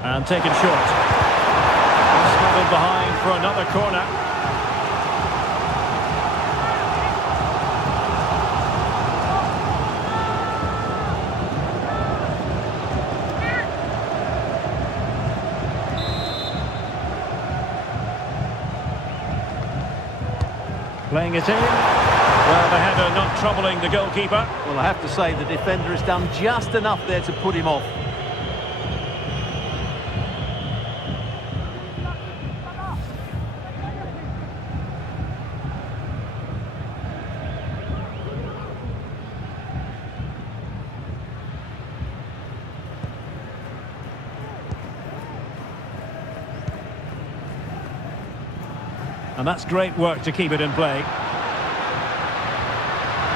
And taken short. Smuggled behind for another corner. Playing it in. Well, the header not troubling the goalkeeper. Well, I have to say the defender has done just enough there to put him off. And that's great work to keep it in play.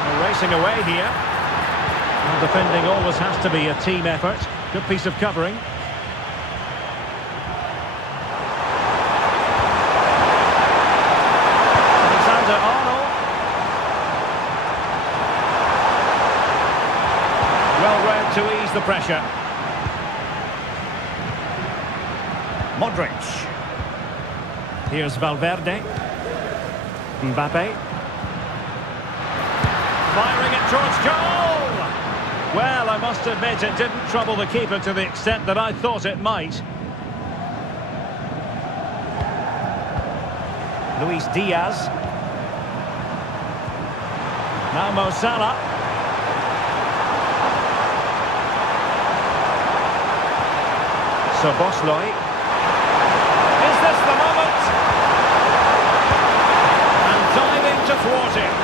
They're racing away here. Well, defending always has to be a team effort. Good piece of covering. Alexander-Arnold. Well read to ease the pressure. Modric. Here's Valverde. Mbappe. Firing it towards goal! Well, I must admit it didn't trouble the keeper to the extent that I thought it might. Luis Diaz. Now Mo Salah. So Bosley. Is this the moment? And diving to thwart it.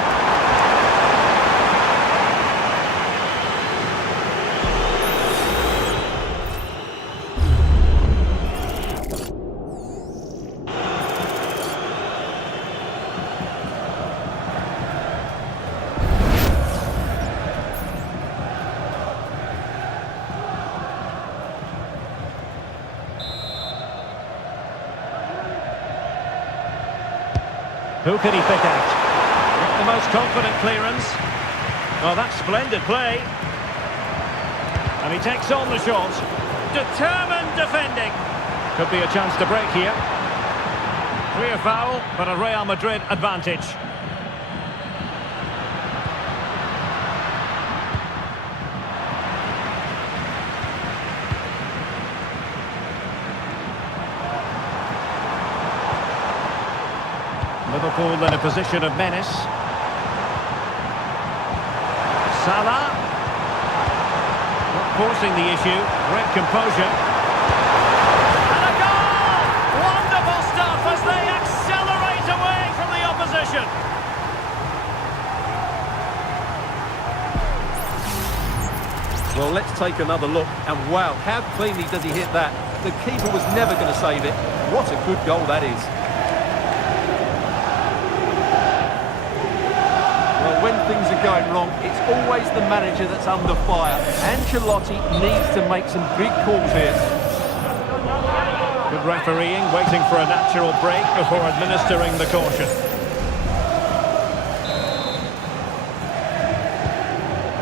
Who can he pick out? Not the most confident clearance. Oh, that's splendid play. And he takes on the shot. Determined defending. Could be a chance to break here. Clear foul, but a Real Madrid advantage. Liverpool in a position of menace. Salah. Not forcing the issue. Great composure. And a goal! Wonderful stuff as they accelerate away from the opposition. Well, let's take another look. And wow, how cleanly does he hit that? The keeper was never going to save it. What a good goal that is. When things are going wrong, it's always the manager that's under fire. Ancelotti needs to make some big calls here. Good refereeing, waiting for a natural break before administering the caution.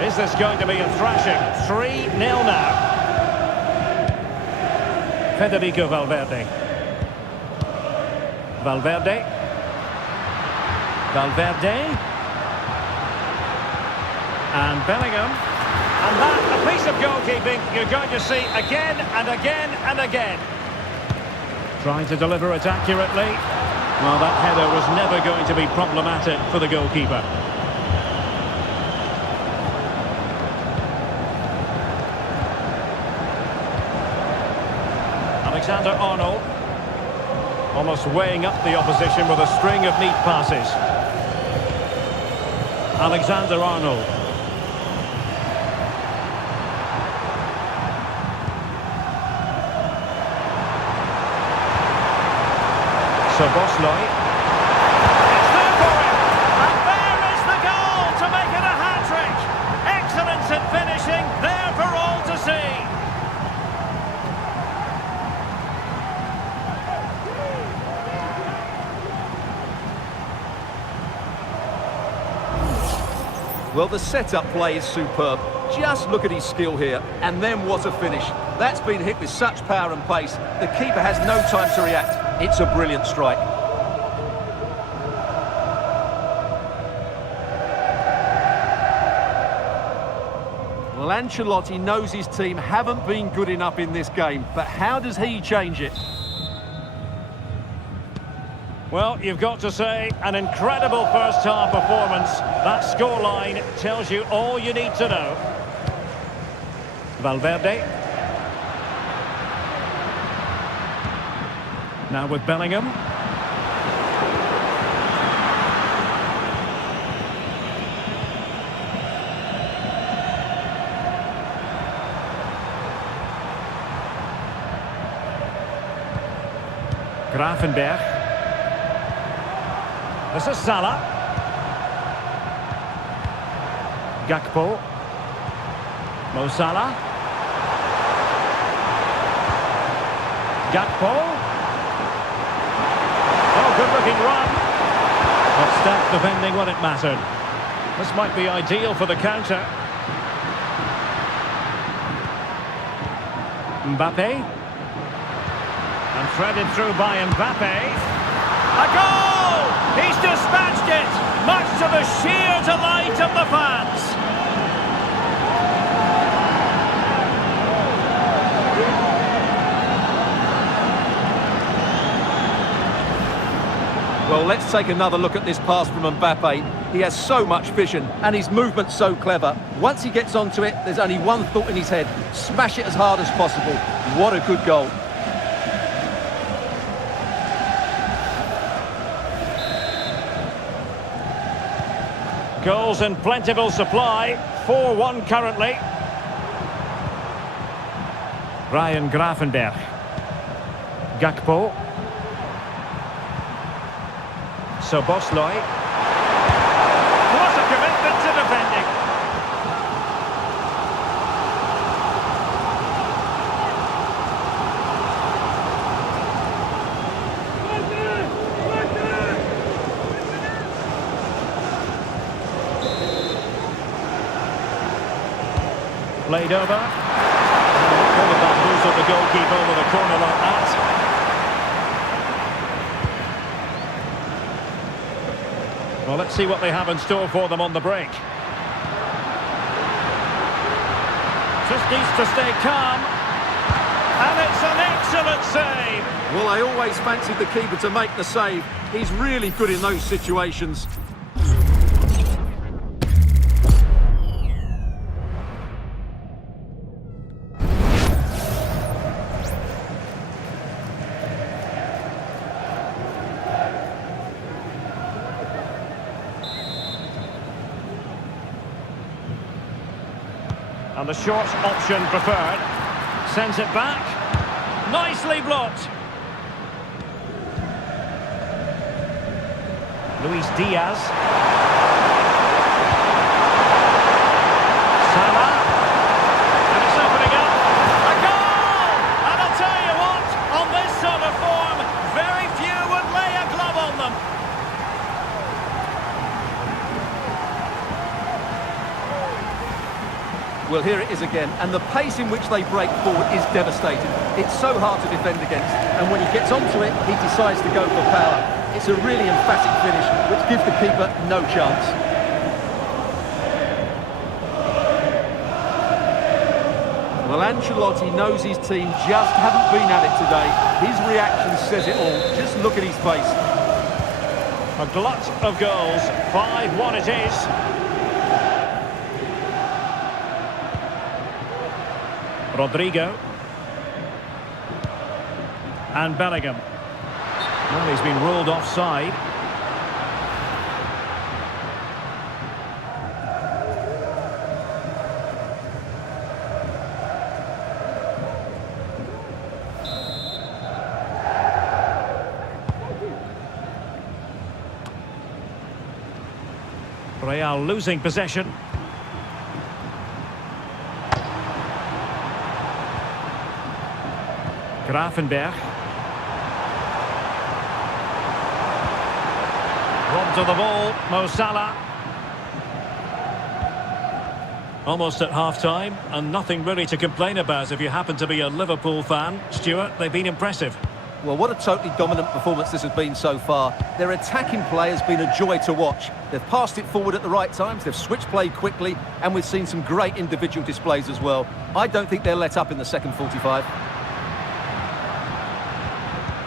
Is this going to be a thrashing? 3-0 now. Federico Valverde. Valverde. And Bellingham. And that, a piece of goalkeeping you're going to see again and again and again. Trying to deliver it accurately. Well, that header was never going to be problematic for the goalkeeper. Alexander-Arnold. Almost weighing up the opposition with a string of neat passes. Alexander-Arnold. So Bosley. It's there for him. And there is the goal to make it a hat-trick. Excellence in finishing, there for all to see. Well, the set-up play is superb. Just look at his skill here. And then what a finish. That's been hit with such power and pace. The keeper has no time to react. It's a brilliant strike. Well, Ancelotti knows his team haven't been good enough in this game, but how does he change it? Well, you've got to say, an incredible first-half performance. That scoreline tells you all you need to know. Valverde. Now with Bellingham. Gravenberch. This is Salah. Gakpo. Mo Salah. Gakpo. Good-looking run. But stat defending when it mattered. This might be ideal for the counter. Mbappe. And threaded through by Mbappe. A goal! He's dispatched it, much to the sheer delight of the fans. Well, Well, let's take another look at this pass from Mbappe. He has so much vision and his movement's so clever. Once he gets onto it, there's only one thought in his head: smash it as hard as possible. What a good goal. Goals in plentiful supply. 4-1 currently. Ryan Gravenberch. Gakpo. Soboslai. What a commitment to defending. Played over. Could have bamboozled the goalkeeper with a corner like that. Well, let's see what they have in store for them on the break. Just needs to stay calm. And it's an excellent save. Well, I always fancied the keeper to make the save. He's really good in those situations. And the short option preferred. Sends it back. Nicely blocked. Luis Diaz. Salah. And it's opening up. A goal! And I'll tell you what, on this sort of form, very few would lay a glove on them. Well, here it is again, and the pace in which they break forward is devastating. It's so hard to defend against, and when he gets onto it, he decides to go for power. It's a really emphatic finish, which gives the keeper no chance. Well, Ancelotti knows his team just haven't been at it today. His reaction says it all. Just look at his face. A glut of goals. 5-1 it is. Rodrigo. And Bellingham. Well, he's been ruled offside. Real losing possession. Gravenberch. Robbed of the ball, Mo Salah. Almost at half-time, and nothing really to complain about if you happen to be a Liverpool fan. Stuart, they've been impressive. Well, what a totally dominant performance this has been so far. Their attacking play has been a joy to watch. They've passed it forward at the right times, they've switched play quickly, and we've seen some great individual displays as well. I don't think they'll let up in the second 45.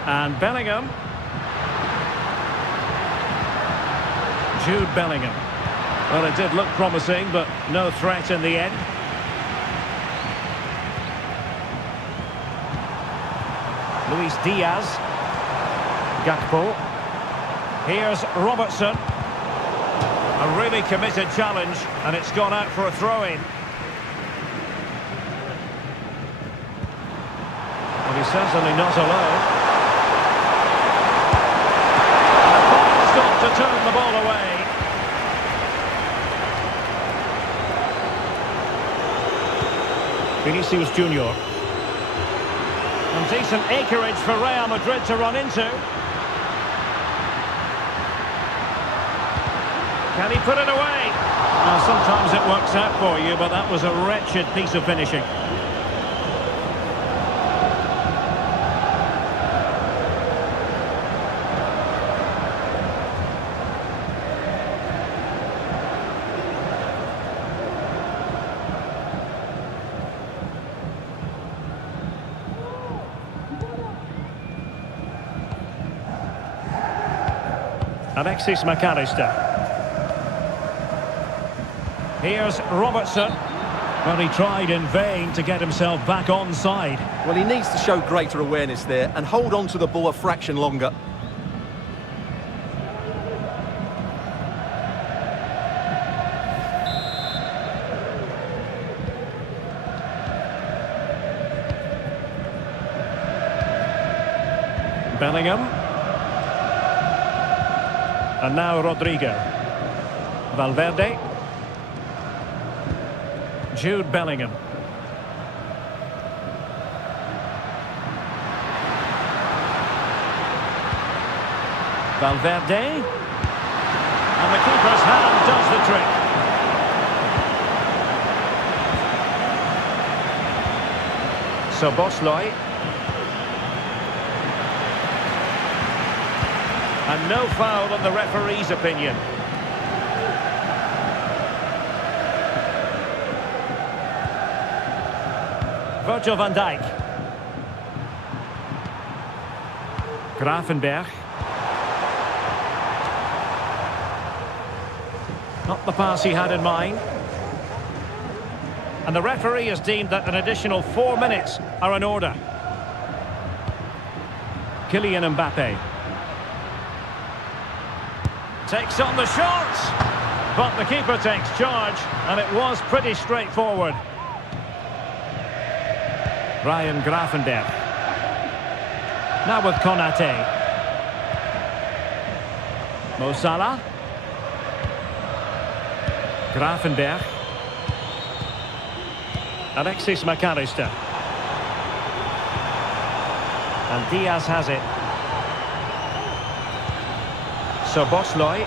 And Bellingham. Jude Bellingham. Well, it did look promising, but no threat in the end. Luis Diaz. Gakpo. Here's Robertson. A really committed challenge, and it's gone out for a throw-in. Well, he's certainly not alone. To turn the ball away. Vinicius Junior. And decent acreage for Real Madrid to run into. Can he put it away? Well, sometimes it works out for you, but that was a wretched piece of finishing. Alexis McAllister. Here's Robertson. Well, he tried in vain to get himself back onside. Well, he needs to show greater awareness there and hold on to the ball a fraction longer. Bellingham. And now Rodrigo. Valverde. Jude Bellingham. Valverde. And the keeper's hand does the trick. Szoboszlai. And no foul in the referee's opinion. Virgil van Dijk. Gravenberch. Not the pass he had in mind. And the referee has deemed that an additional 4 minutes are in order. Kylian Mbappe. Takes on the shots, but the keeper takes charge, and it was pretty straightforward. Ryan Gravenberch. Now with Konate. Mo Salah. Gravenberch. Alexis McAllister. And Diaz has it. Szoboszlai.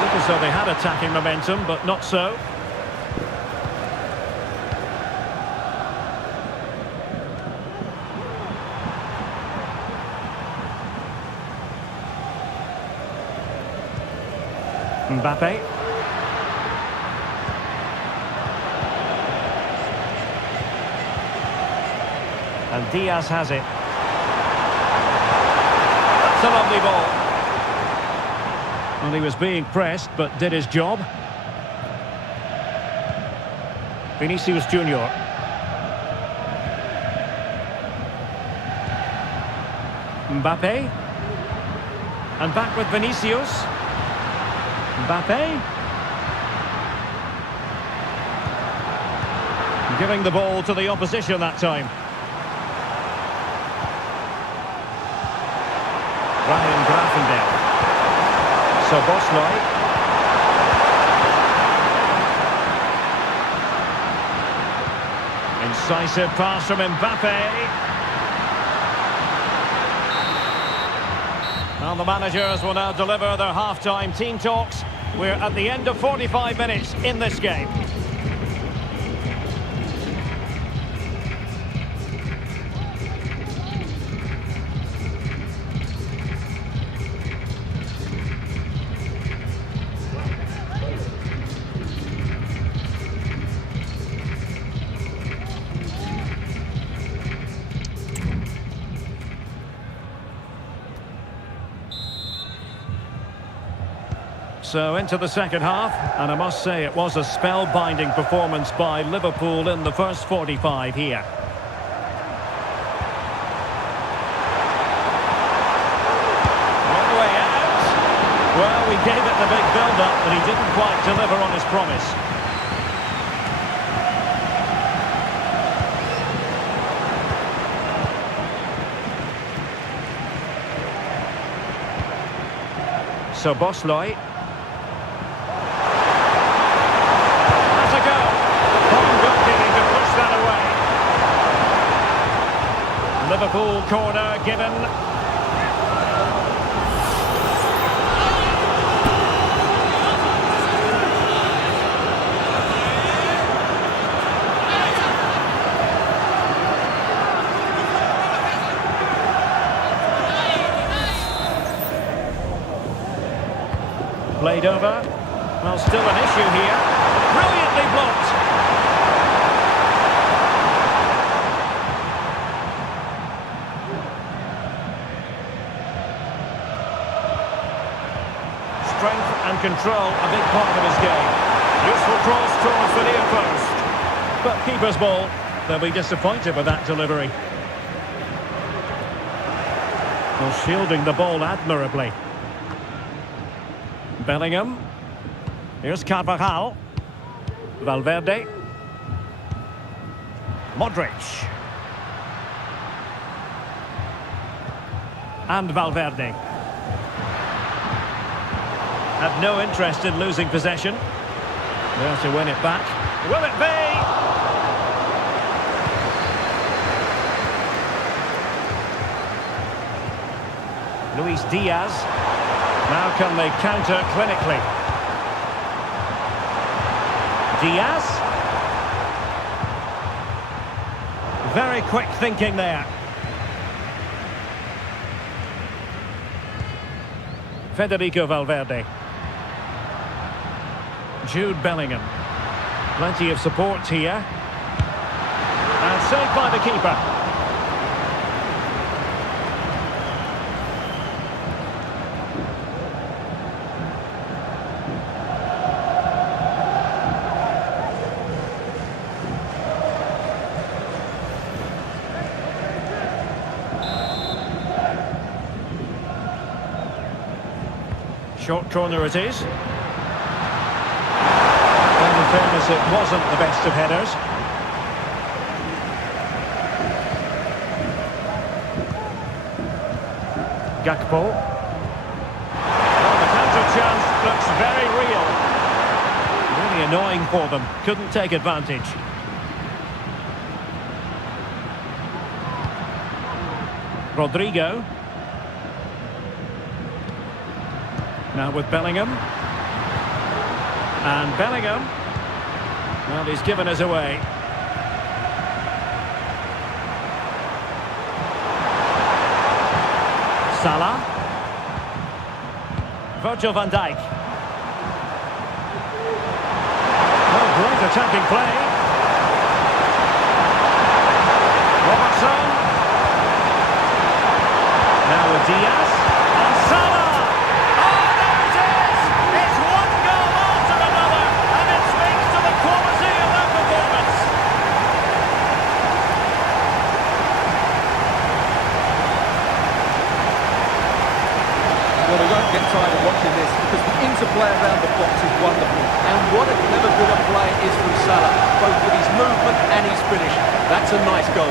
Looked as though they had attacking momentum, but not so. Mbappe. And Diaz has it. That's a lovely ball. Well, he was being pressed, but did his job. Vinicius Junior. Mbappe. And back with Vinicius. Mbappe. Giving the ball to the opposition that time. Ryan Gravenberch. Szoboszlai. Incisive pass from Mbappe. And the managers will now deliver their half-time team talks. We're at the end of 45 minutes in this game. So into the second half, and I must say it was a spellbinding performance by Liverpool in the first 45 here. All the way out. Well, we gave it the big build-up, but he didn't quite deliver on his promise. Szoboszlai. Liverpool corner given. Played over. Well, still an issue here. Brilliantly blocked. and control a big part of his game. Useful cross towards the near post. But keeper's ball. They'll be disappointed with that delivery. Well, shielding the ball admirably. Bellingham. Here's Carvajal. Valverde. Modric. And Valverde. Have no interest in losing possession. There to win it back. Will it be? Luis Diaz. Now can they counter clinically? Diaz. Very quick thinking there. Federico Valverde. Jude Bellingham. Plenty of support here. And saved by the keeper. Short corner it is. And in fairness, it wasn't the best of headers. Gakpo. Well, the counter chance looks very real. Really annoying for them. Couldn't take advantage. Rodrigo. Now with Bellingham. And Bellingham. Well, he's given us away. Salah. Virgil van Dijk. Oh, great attacking play. Robertson. Now with Diaz. And Salah. Well, we won't get tired of watching this because the interplay around the box is wonderful. And what a clever bit of play it is from Salah, both with his movement and his finish. That's a nice goal.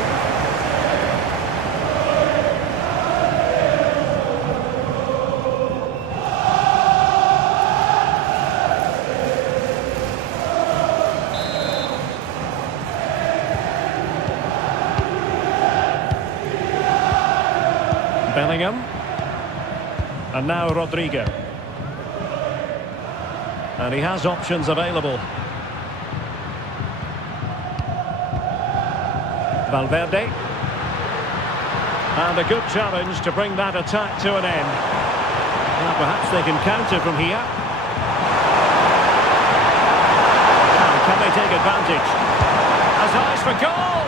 Bellingham. And now Rodrigo. And he has options available. Valverde. And a good challenge to bring that attack to an end. Well, perhaps they can counter from here. Now, can they take advantage? Has eyes for goal!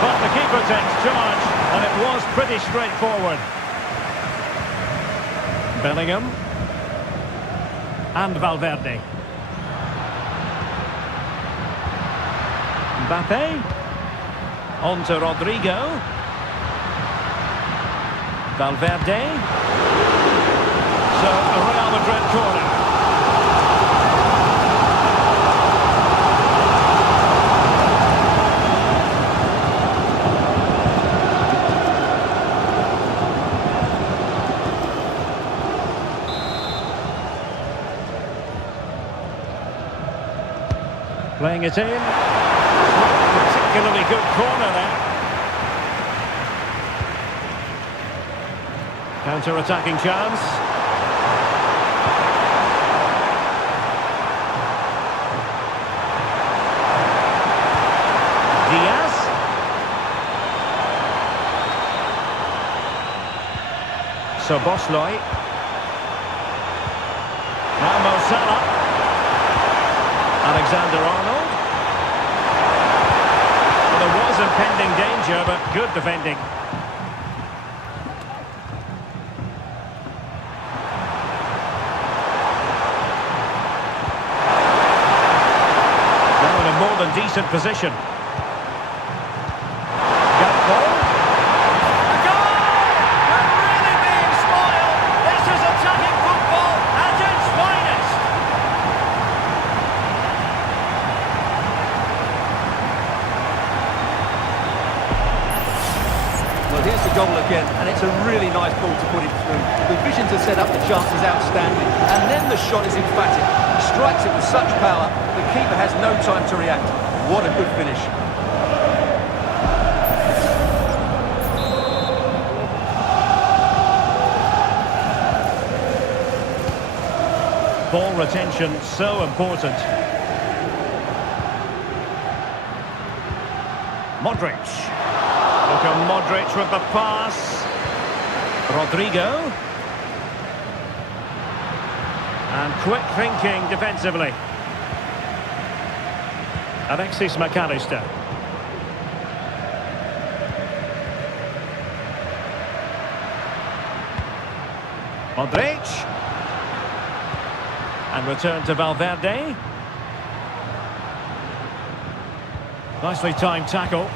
But the keeper takes charge, and it was pretty straightforward. Bellingham and Valverde. Mbappe on to Rodrigo. Valverde. So a Real Madrid corner. Playing it in. Not particularly good corner there. Counter-attacking chance. Diaz. So Bosley. Now Mo Salah. Alexander-Arnold. Well, there was impending danger, but good defending. more than decent position. Gakpo. A goal! We're really being spoiled. This is attacking football at its finest. Well, here's the goal again, and it's a really nice ball to put it through. The vision to set up the chance is outstanding, and then the shot is emphatic. He strikes it with such power, the keeper has no time to react. What a good finish. Ball retention so important. Modric. Look at Modric with the pass. Rodrigo. And quick thinking defensively. Alexis McAllister. Modric. And return to Valverde. Nicely timed tackle.